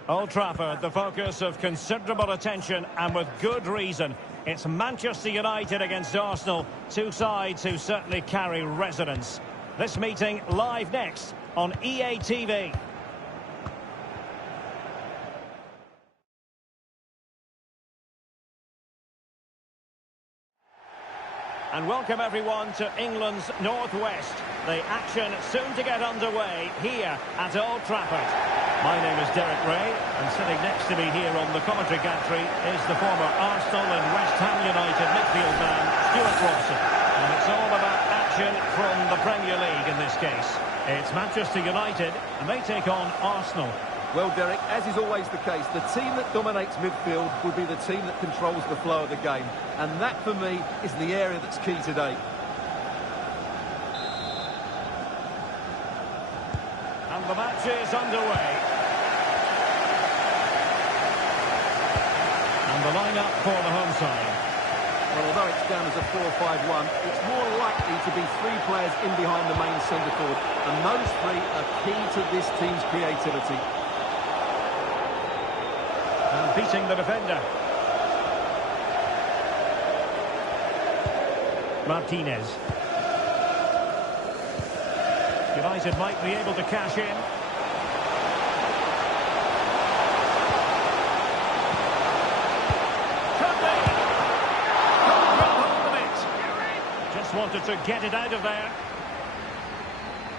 Old Trafford, the focus of considerable attention, and with good reason. It's Manchester United against Arsenal, two sides who certainly carry resonance. This meeting live next on EA TV. And welcome everyone to England's Northwest. The action soon to get underway here at Old Trafford. My name is Derek Ray, and sitting next to me here on the commentary gantry is the former Arsenal and West Ham United midfield man, Stuart Rawson. And it's all about action from the Premier League in this case. It's Manchester United, and they take on Arsenal. Well, Derek, as is always the case, the team that dominates midfield will be the team that controls the flow of the game. And that, for me, is the area that's key today. And the match is underway. And the lineup for the home side. Well, although it's down as a 4-5-1, it's more likely to be three players in behind the main centre forward. And those three are key to this team's creativity. And beating the defender. Martinez. United might be able to cash in. Could be. Couldn't grab hold of it. Just wanted to get it out of there.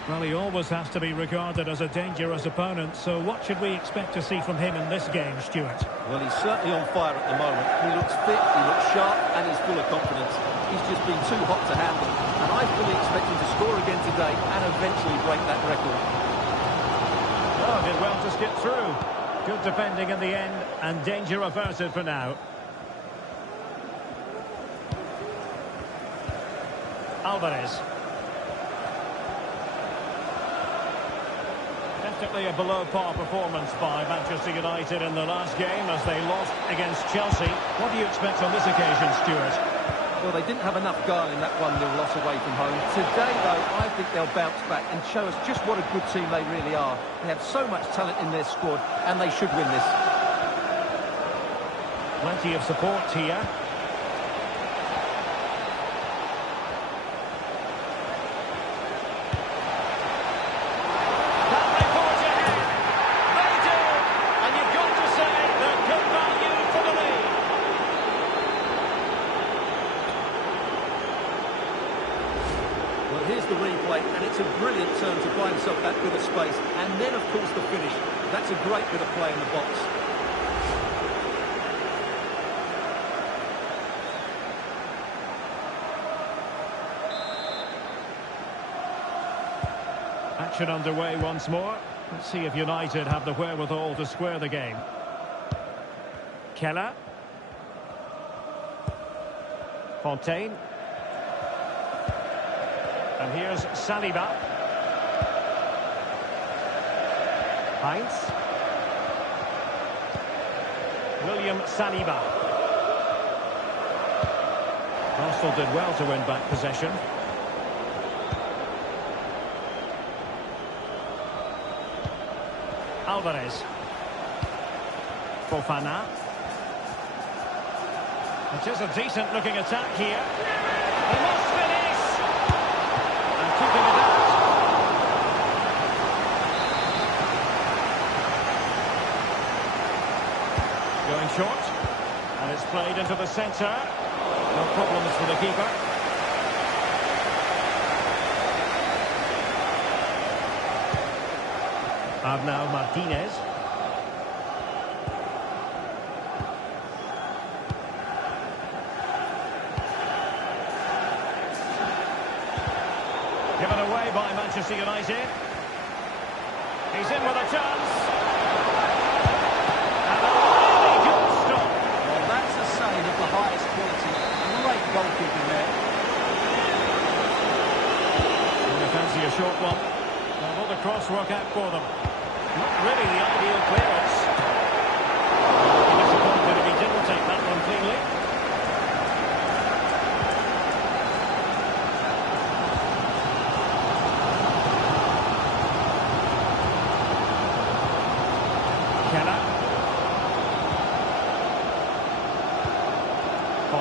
Well, he always has to be regarded as a dangerous opponent, so what should we expect to see from him in this game, Stuart? Well, he's certainly on fire at the moment. He looks fit, he looks sharp, and he's full of confidence. He's just been too hot to handle, and I fully expect him to score again today and eventually break that record. Oh, did well to skip through. Good defending in the end, and danger averted for now. Alvarez. Definitely a below-par performance by Manchester United in the last game as they lost against Chelsea. What do you expect on this occasion, Stuart? Well, they didn't have enough guile in that 1-0 loss away from home. Today, though, I think they'll bounce back and show us just what a good team they really are. They have so much talent in their squad, and they should win this. Plenty of support here. Here's the replay, and it's a brilliant turn to find himself that bit of space. And then, of course, the finish. That's a great bit of play in the box. Action underway once more. Let's see if United have the wherewithal to square the game. Keller. Fontaine. And here's Saliba. Heinz. William Saliba. Arsenal did well to win back possession. Alvarez. Fofana. It is a decent looking attack here. He must finish! And keeping it out. Going short. And it's played into the centre. No problems for the keeper. Now Martinez. Given away by Manchester United. He's in with a chance. And a really good stop. Well, that's a save of the highest quality. Great goalkeeping there. They fancy a short one. Will the cross work out for them? Not really the ideal clearance. Disappointed if he didn't take that one cleanly. Keller.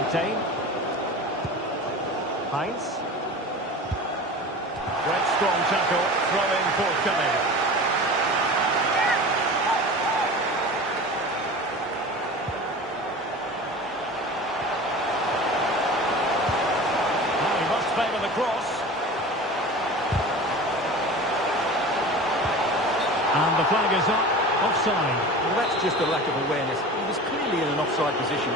maintain. Heinz. Great strong tackle, throw-in forthcoming. Now he must favour the cross. And the flag is up. Offside. Well, that's just a lack of awareness. He was clearly in an offside position.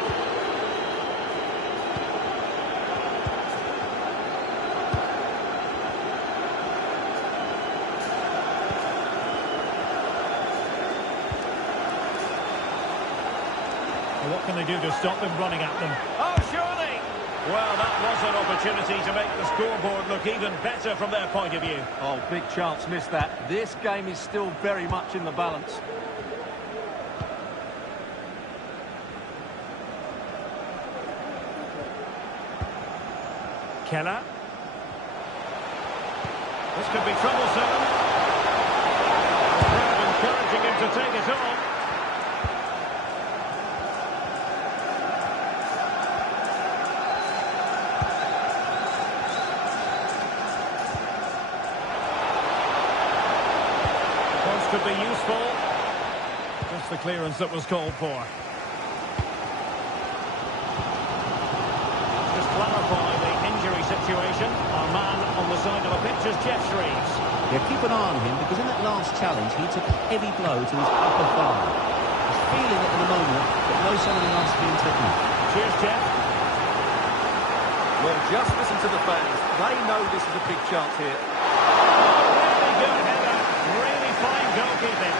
Well, what can they do to stop him running at them? Oh, surely! Well, that was an opportunity to make the scoreboard look even better from their point of view. Oh, big chance missed that. This game is still very much in the balance. Keller. This could be troublesome. The crowd encouraging him to take it on. Cross could be useful. Just the clearance that was called for. Just clarify the injury situation. Our man on the side of the pitch is Jeff Shreves. Yeah, keep an eye on him because in that last challenge he took a heavy blow to his upper thigh. He's feeling it at the moment, but no sign of else being taken. Cheers, Jeff. Well, just listen to the fans. They know this is a big chance here. Really good header. Really fine goalkeeping.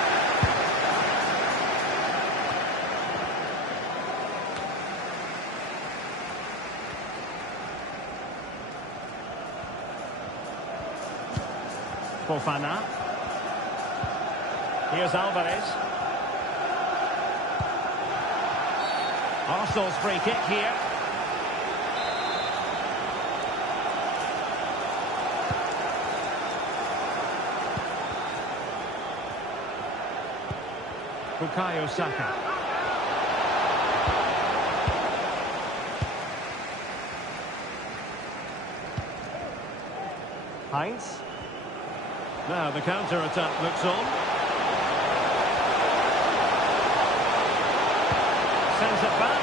Fofana. Here's Alvarez. Arsenal's free kick here. Bukayo Saka. Heinz. Now the counter-attack looks on. Sends it back.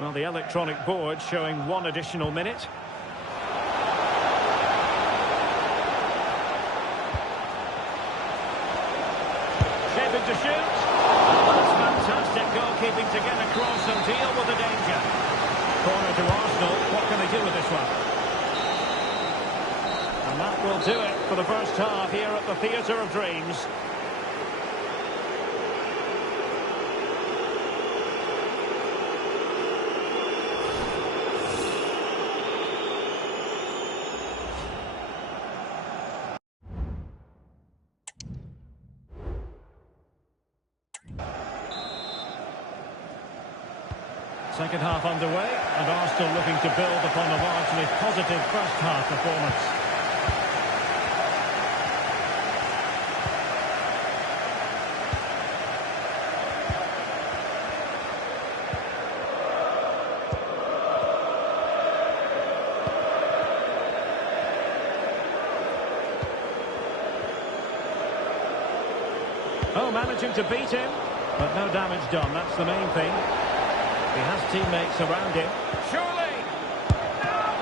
Well, the electronic board showing 1 additional minute. Shaping to shoot. That's fantastic goalkeeping to get across and deal with the danger. Corner to Arsenal. What can they do with this one? And that will do it for the first half here at the Theatre of Dreams. Second half underway, and Arsenal looking to build upon a largely positive first half performance. Oh, managing to beat him, but no damage done, that's the main thing. He has teammates around him. Surely!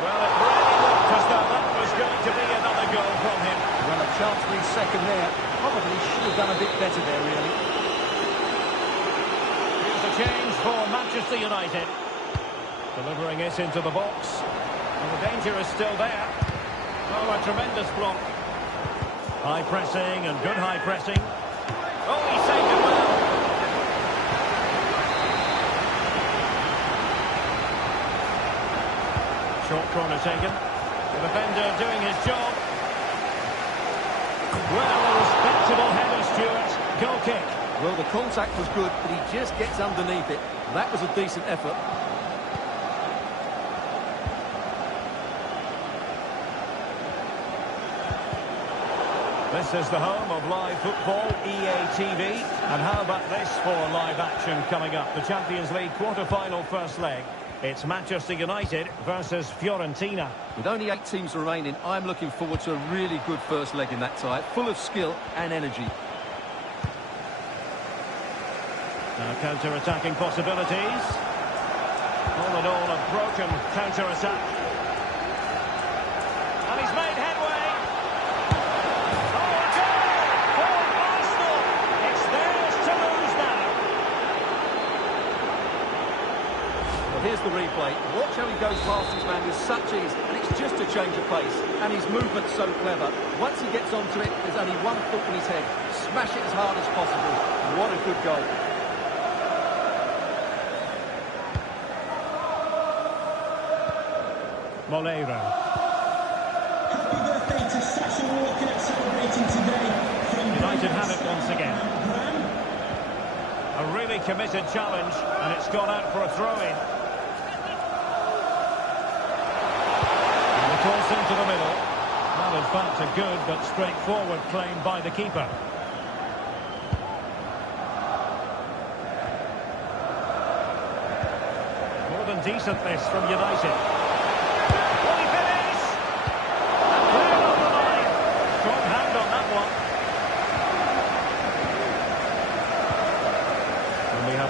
Well, it really looked as though that was going to be another goal from him. Well, a chance for his second there. Probably should have done a bit better there, really. Here's a change for Manchester United. Delivering it into the box. And the danger is still there. Oh, a tremendous block. High pressing and good high pressing. Oh, he saved it well. Short corner taken. The defender doing his job. Well, a respectable header, Stuart. Goal kick. Well, the contact was good, but he just gets underneath it. That was a decent effort. This is the home of live football, EA TV. And how about this for live action coming up? The Champions League quarter-final first leg. It's Manchester United versus Fiorentina. With only 8 teams remaining, I'm looking forward to a really good first leg in that tie, full of skill and energy. Now counter-attacking possibilities. All in all, a broken counter-attack. And he's made headway. Oh, a goal for Arsenal. It's theirs to lose now. Well, here's the replay. Watch how he goes past his man with such ease, and it's just a change of pace. And his movement's so clever. Once he gets onto it, there's only one thought in his head. Smash it as hard as possible. What a good goal. Moleiro. Happy birthday to Sasha Walker, celebrating today from United have it once again. A really committed challenge, and it's gone out for a throw-in. And the cross into the middle. Well, in fact, a good but straightforward claim by the keeper. More than decent this from United.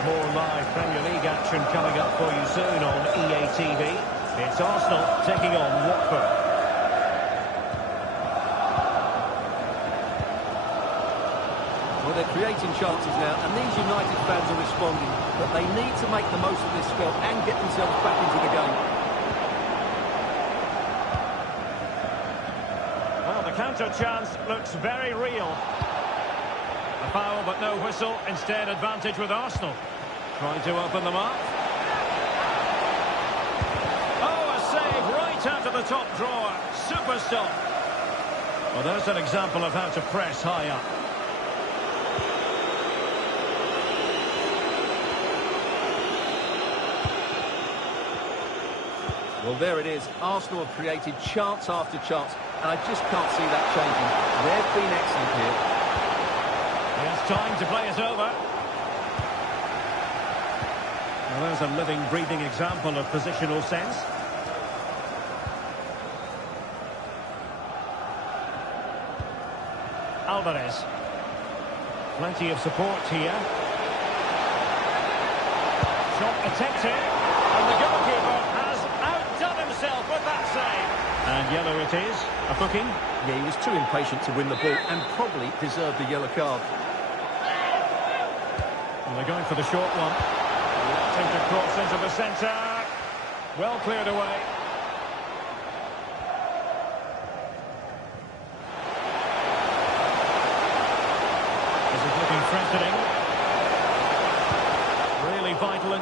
More live Premier League action coming up for you soon on EA TV. It's Arsenal taking on Watford. Well, they're creating chances now, and these United fans are responding. But they need to make the most of this spell and get themselves back into the game. Well, the counter chance looks very real. A foul, but no whistle. Instead, advantage with Arsenal. Trying to open them up. Oh, a save right out of the top drawer. Super stop. Well, there's an example of how to press high up. Well, there it is. Arsenal have created chance after chance, and I just can't see that changing. They've been excellent here. He has time to play it over. Well, there's a living, breathing example of positional sense. Alvarez. Plenty of support here. Shot attempted. And the goalkeeper has outdone himself with that save. And yellow it is. A booking. Yeah, he was too impatient to win the ball and probably deserved a yellow card. And they're going for the short one. Attempt to cross into the centre. Well cleared away. This is looking threatening. Really vital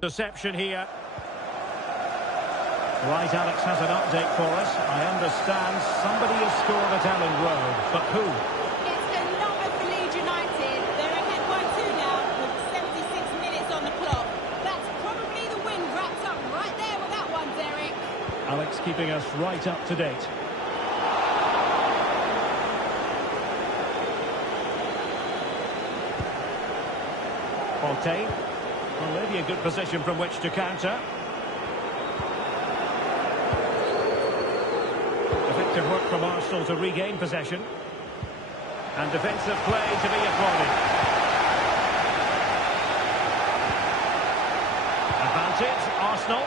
interception here. Right, Alex has an update for us. I understand somebody has scored at Ellen Road, but who? It's another for Leeds United. They're ahead by 2 now with 76 minutes on the clock. That's probably the win wrapped up right there with that one, Derek. Alex keeping us right up to date. Fontaine. Well, maybe a good position from which to counter. Effective work from Arsenal to regain possession. And defensive play to be applauded. Advantage, Arsenal.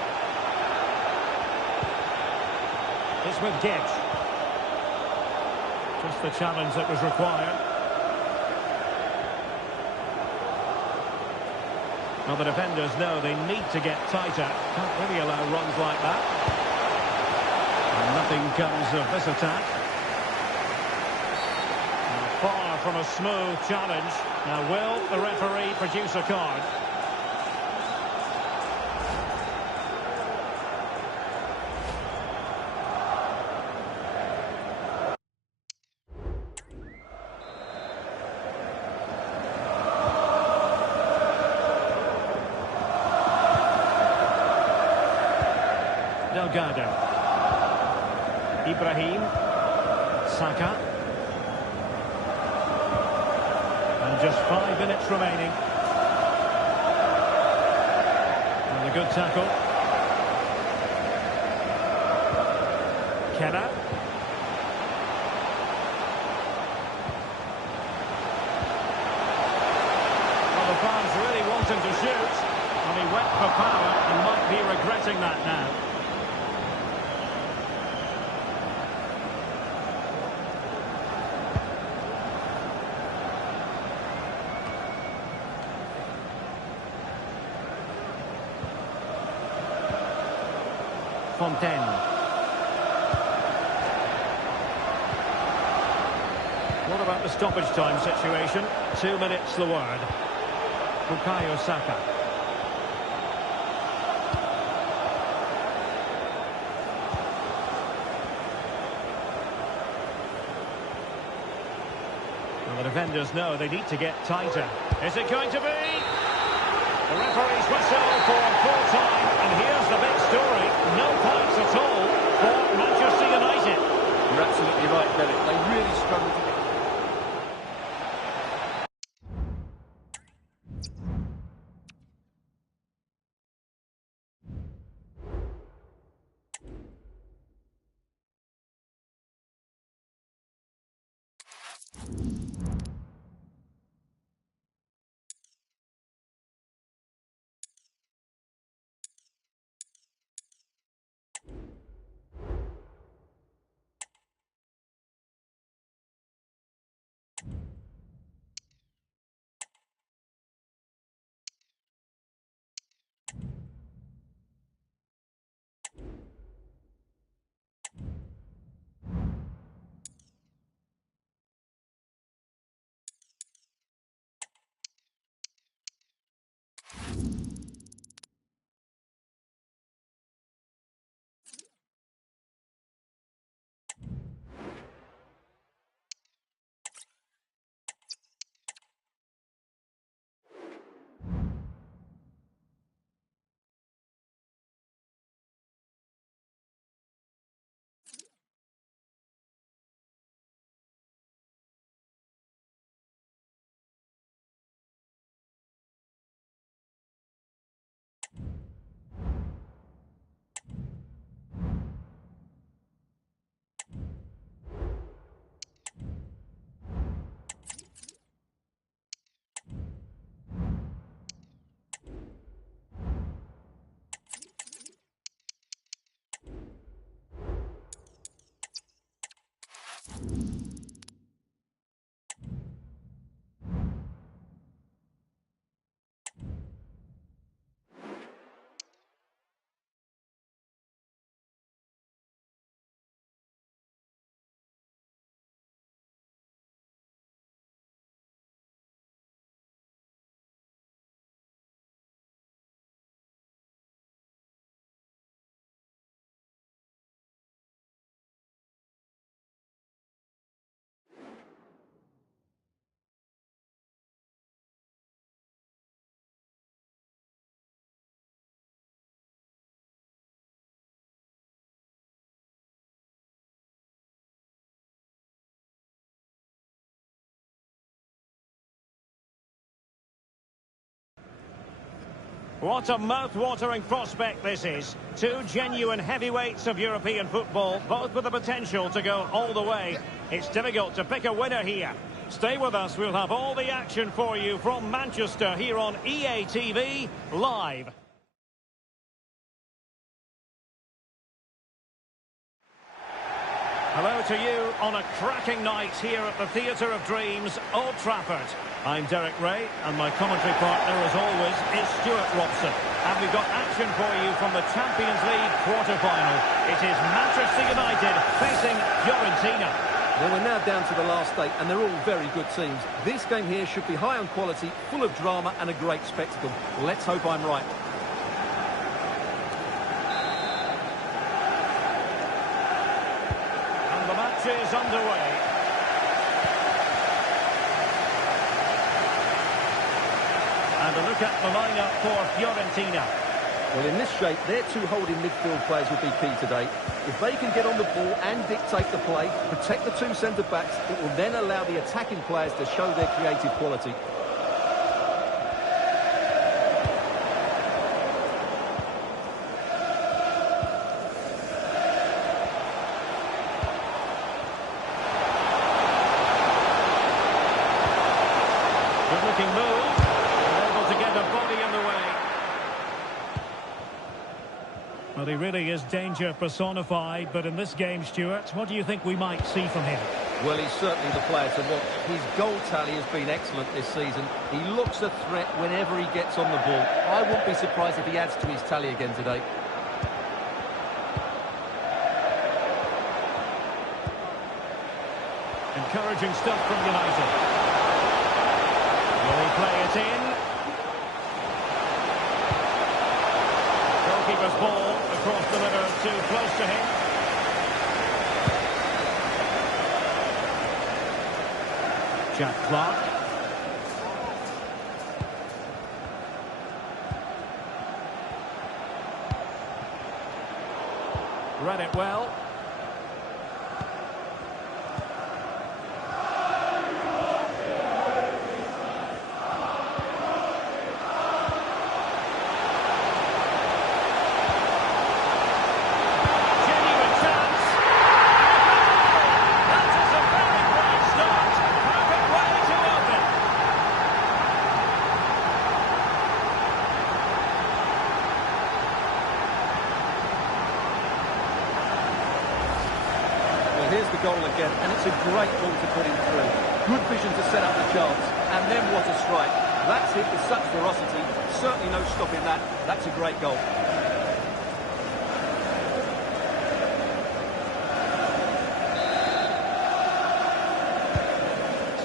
It's with Gedge. Just the challenge that was required. Well, the defenders know they need to get tighter. Can't really allow runs like that. And nothing comes of this attack. Far from a smooth challenge. Now, will the referee produce a card? Delgado. Ibrahim. Saka. And just 5 minutes remaining. And a good tackle. Kenner. Well, the fans really want him to shoot. And he went for power and might be regretting that now. Fontaine. What about the stoppage time situation? 2 minutes the word. Bukayo Saka. Well, the defenders know they need to get tighter. Is it going to be? The referee's whistle for full time, and here's the big story. No points at all for Manchester United. You're absolutely right, Derek. They really struggled to get... What a mouth-watering prospect this is. Two genuine heavyweights of European football, both with the potential to go all the way. It's difficult to pick a winner here. Stay with us, we'll have all the action for you from Manchester here on EA TV Live. Hello to you on a cracking night here at the Theatre of Dreams, Old Trafford. I'm Derek Ray, and my commentary partner, as always, is Stuart Robson. And we've got action for you from the Champions League quarter-final. It is Manchester United facing Fiorentina. Well, we're now down to the last 8, and they're all very good teams. This game here should be high on quality, full of drama, and a great spectacle. Let's hope I'm right. And the match is underway. And a look at the lineup for Fiorentina. Well, in this shape, their two holding midfield players will be key today. If they can get on the ball and dictate the play, protect the two centre-backs, it will then allow the attacking players to show their creative quality. Good-looking move. They're able to get a body in the way. Well, he really is danger personified, but in this game, Stuart, what do you think we might see from him? Well, he's certainly the player to watch. His goal tally has been excellent this season. He looks a threat whenever he gets on the ball. I wouldn't be surprised if he adds to his tally again today. Encouraging stuff from United. Will he play it in? Goalkeeper's ball across the middle, too close to him. Jack Clark. Read it well. Here's the goal again, and it's a great ball to put him through. Good vision to set up the chance, and then what a strike. That's hit with such ferocity, certainly no stopping that. That's a great goal.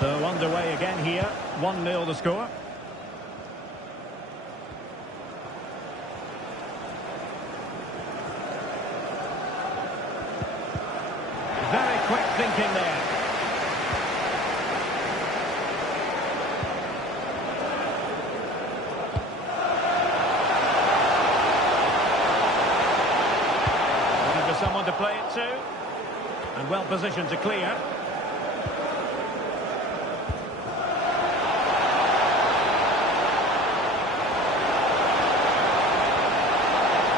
So underway again here, 1-0 the score. Very quick thinking there. Looking for someone to play it to. And well positioned to clear.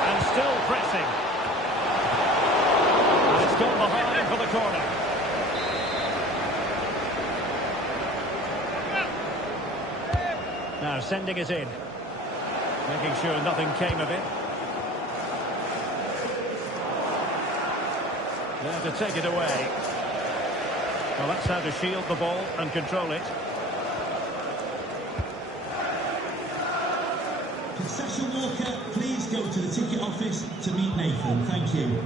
And still pressing. And it's gone behind for the corner. Now sending it in. Making sure nothing came of it. There to take it away. Well, that's how to shield the ball and control it. Can Sasha Walker please go to the ticket office to meet Nathan? Thank you.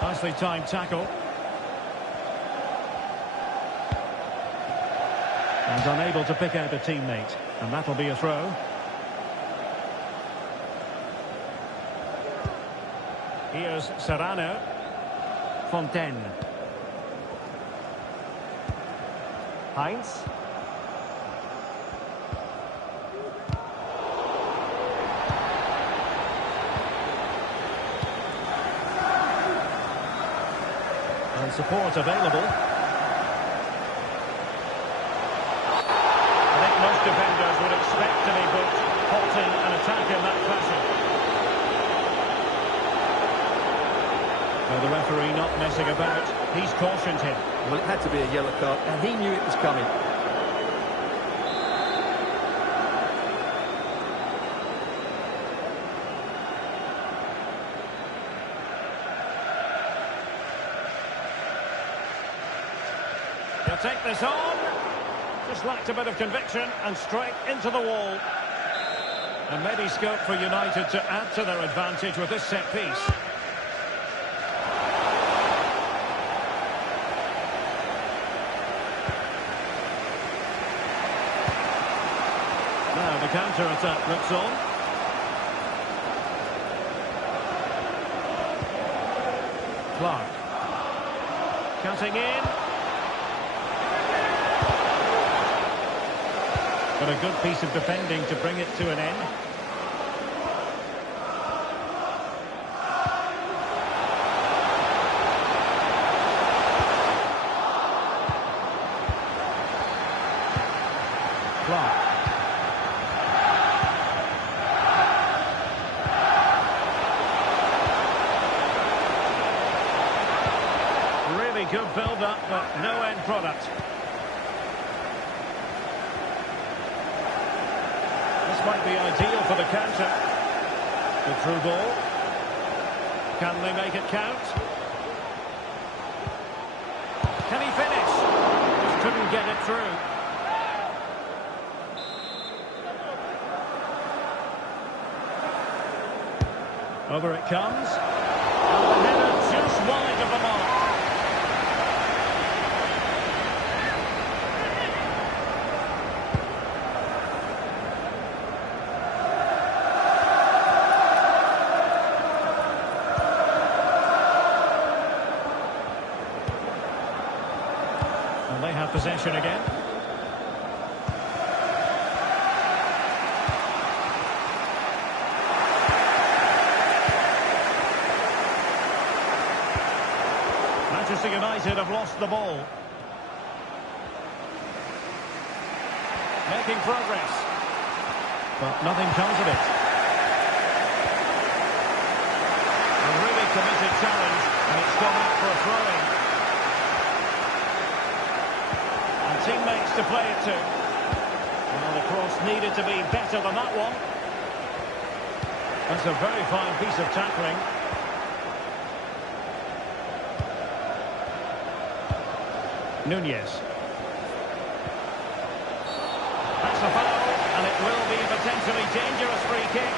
Nicely timed tackle. And unable to pick out a teammate. And that'll be a throw. Here's Serrano. Fontaine. Heinz. And support available. I think most defenders would expect to be booked, halting an attack in that fashion. Well, the referee not messing about. He's cautioned him. Well, it had to be a yellow card, and he knew it was coming. He'll take this on. Just lacked a bit of conviction and straight into the wall. And maybe scope for United to add to their advantage with this set piece. Now the counter-attack looks on. Clark. Cutting in. But a good piece of defending to bring it to an end. Clark. Really good build-up, but no end product. This might be ideal for the counter. The through ball. Can they make it count? Can he finish? Just couldn't get it through. Over it comes. And the header just wide of the mark. And they have possession again. Manchester United have lost the ball. Making progress. But nothing comes of it. A really committed challenge, and it's gone out for a throw-in. And teammates to play it to. Well, the cross needed to be better than that one. That's a very fine piece of tackling. Nunez. That's a foul, and it will be a potentially dangerous free kick.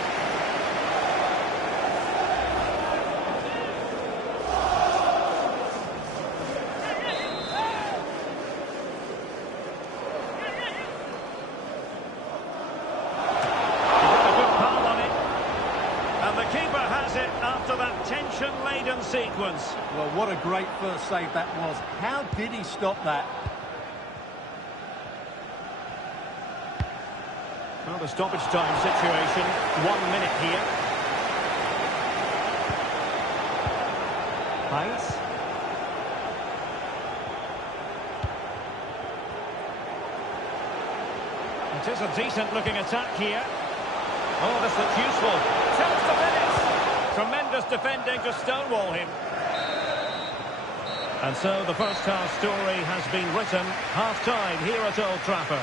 He got a good pal on it. And the keeper has it after that tension-laden sequence. Well, what a great first save that was. How did he stop that? Well, the stoppage time situation, 1 minute here. Heinz. It is a decent-looking attack here. Oh, this looks useful. Chance to finish. Tremendous defending to stonewall him. And so the first half story has been written. Half-time here at Old Trafford.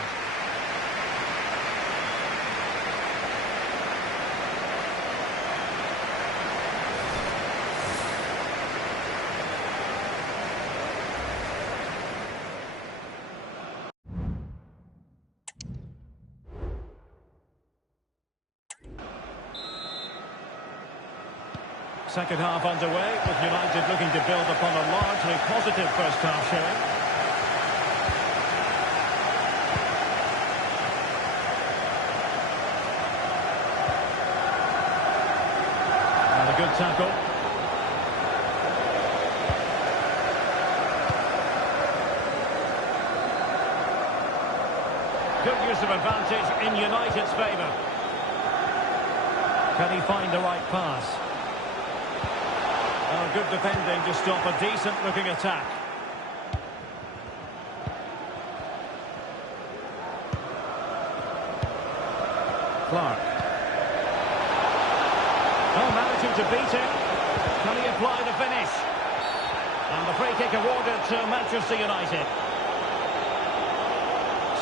Second half underway, with United looking to build upon a largely positive first half showing. And a good tackle. Good use of advantage in United's favour. Can he find the right pass? Oh, good defending to stop a decent-looking attack. Clark. Oh, managing to beat him. Can he apply the finish? And the free kick awarded to Manchester United.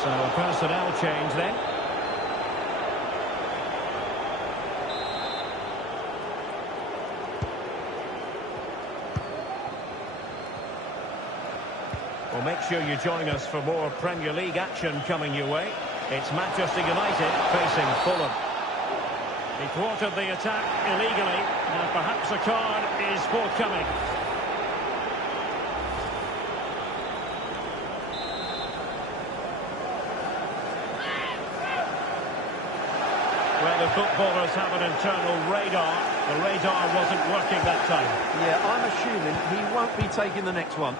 So a personnel change then. Well, make sure you join us for more Premier League action coming your way. It's Manchester United facing Fulham. He thwarted the attack illegally, and perhaps a card is forthcoming. Well, the footballers have an internal radar. The radar wasn't working that time. Yeah, I'm assuming he won't be taking the next one.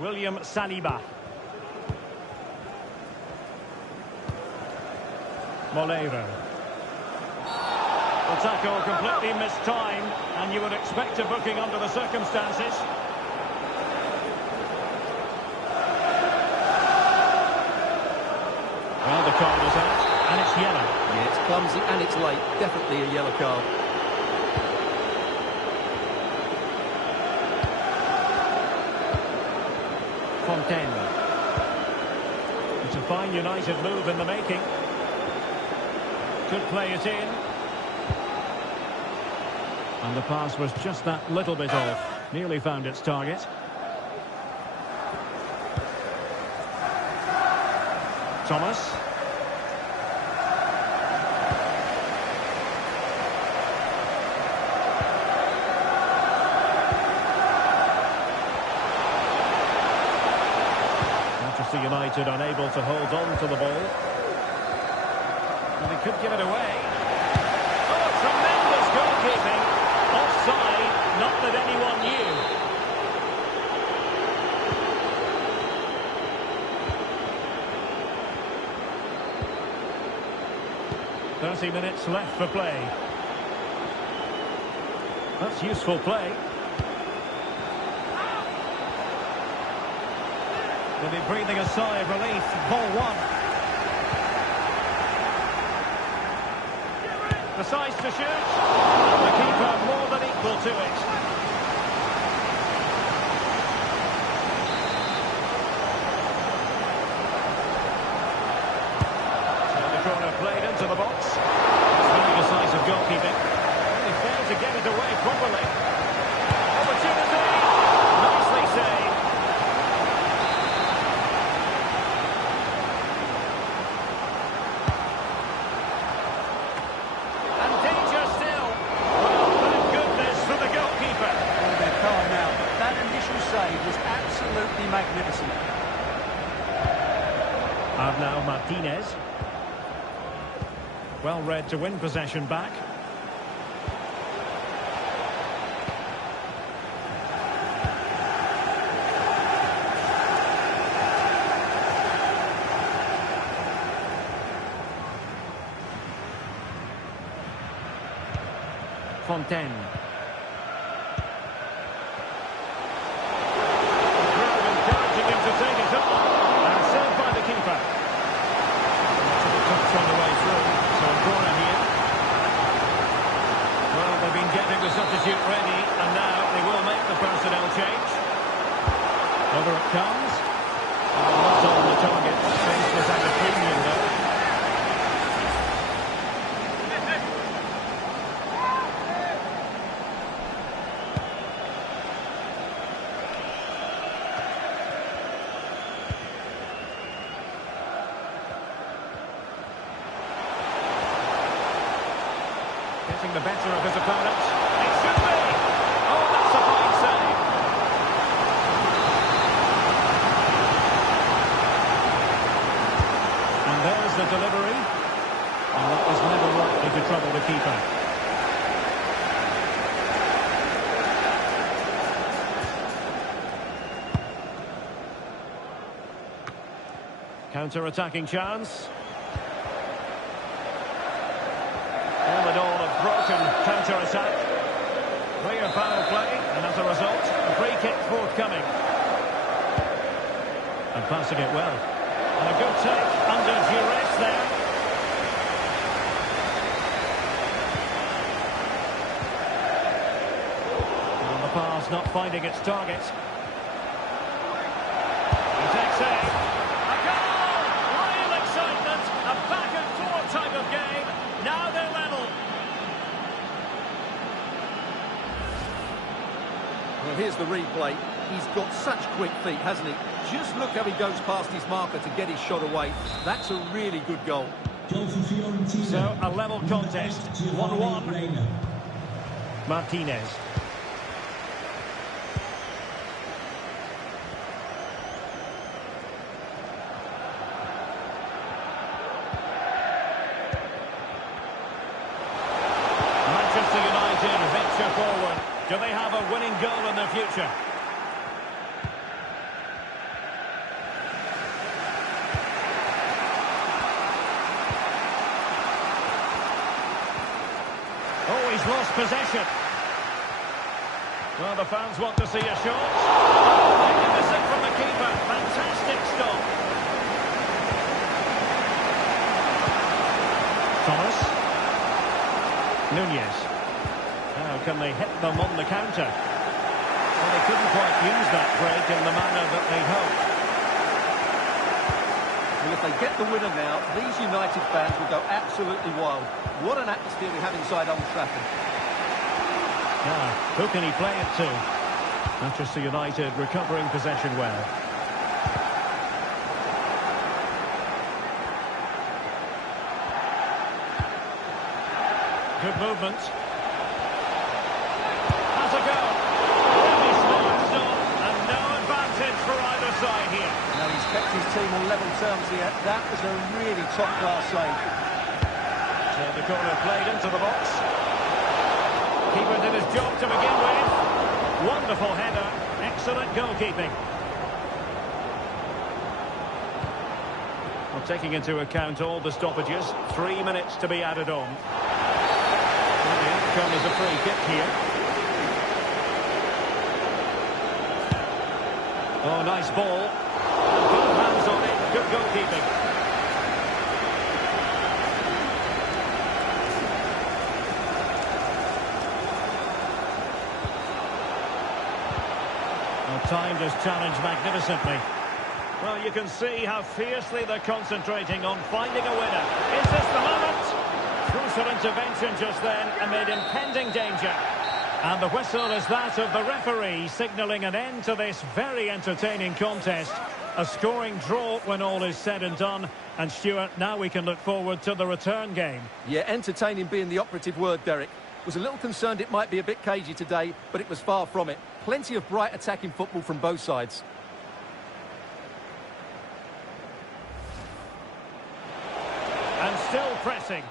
William Saliba. Moleiro. The tackle completely mistimed, and you would expect a booking under the circumstances. Well, the card is out, and it's yellow. Yeah, it's clumsy and it's late. Definitely a yellow card. Fontaine. It's a fine United move in the making. Could play it in. And the pass was just that little bit off. Nearly found its target. Thomas. Manchester United unable to hold on to the ball. And they could give it away. Oh, tremendous goalkeeping. Offside, not that anyone knew. 30 minutes left for play. That's useful play. They'll be breathing a sigh of relief. Ball one. Decides to shoot. And the keeper more than equal to it. Played into the box. It's very decisive goalkeeping. He failed to get it away properly. Opportunity. Nicely saved. And danger still. Well, thank goodness for the goalkeeper. Oh, they're calm now. That initial save was absolutely magnificent. And now Martinez. Well read to win possession back. Fontaine. Encouraging him to take it on. And saved by the keeper. Touch on the way through. So a corner here. Well, they've been getting the substitute ready, and now they will make the personnel change. Over it comes. Not on the target. Space was at a premium though. Getting the better of his opponent. It should be! Oh, that's a fine save. And there's the delivery. And that was never likely to trouble the keeper. Counter-attacking chance. All in all, a broken counter-attack. Clear foul play, and as a result, a free kick forthcoming. And passing it well. And a good take under duress there. And the pass not finding its target. He takes it. A goal! Real excitement. A back-and-forth type of game. Now they're level. Well, here's the replay. He's got such quick feet, hasn't he? Just look how he goes past his marker to get his shot away. That's a really good goal. So, a level contest. 1-1. Martinez. Manchester United venture forward. Do they have a winning goal in their future? has lost possession. Well, the fans want to see a shot. Oh, magnificent from the keeper. Fantastic stop. Thomas. Nunez. How can they hit them on the counter? Well, they couldn't quite use that break in the manner that they'd hoped. Well, if they get the winner now, these United fans will go absolutely wild. What an atmosphere we have inside Old Trafford. Yeah, who can he play it to? Manchester United recovering possession well. Good movement. Has a go. Really smart stop, and no advantage for either side here. Now he's kept his team on level terms here. That was a really top-class save. So the corner played into the box. Keeper did his job to begin with. Wonderful header. Excellent goalkeeping. Well, taking into account all the stoppages, 3 minutes to be added on. The outcome is a free kick here. Oh, nice ball. Both hands on it. Good goalkeeping. Timed his challenge magnificently. Well, you can see how fiercely they're concentrating on finding a winner. Is this the moment? Crucial intervention just then amid impending danger. And the whistle is that of the referee, signalling an end to this very entertaining contest. A scoring draw when all is said and done. And Stuart, now we can look forward to the return game. Yeah, entertaining being the operative word, Derek. Was a little concerned it might be a bit cagey today, but it was far from it. Plenty of bright attacking football from both sides. And still pressing.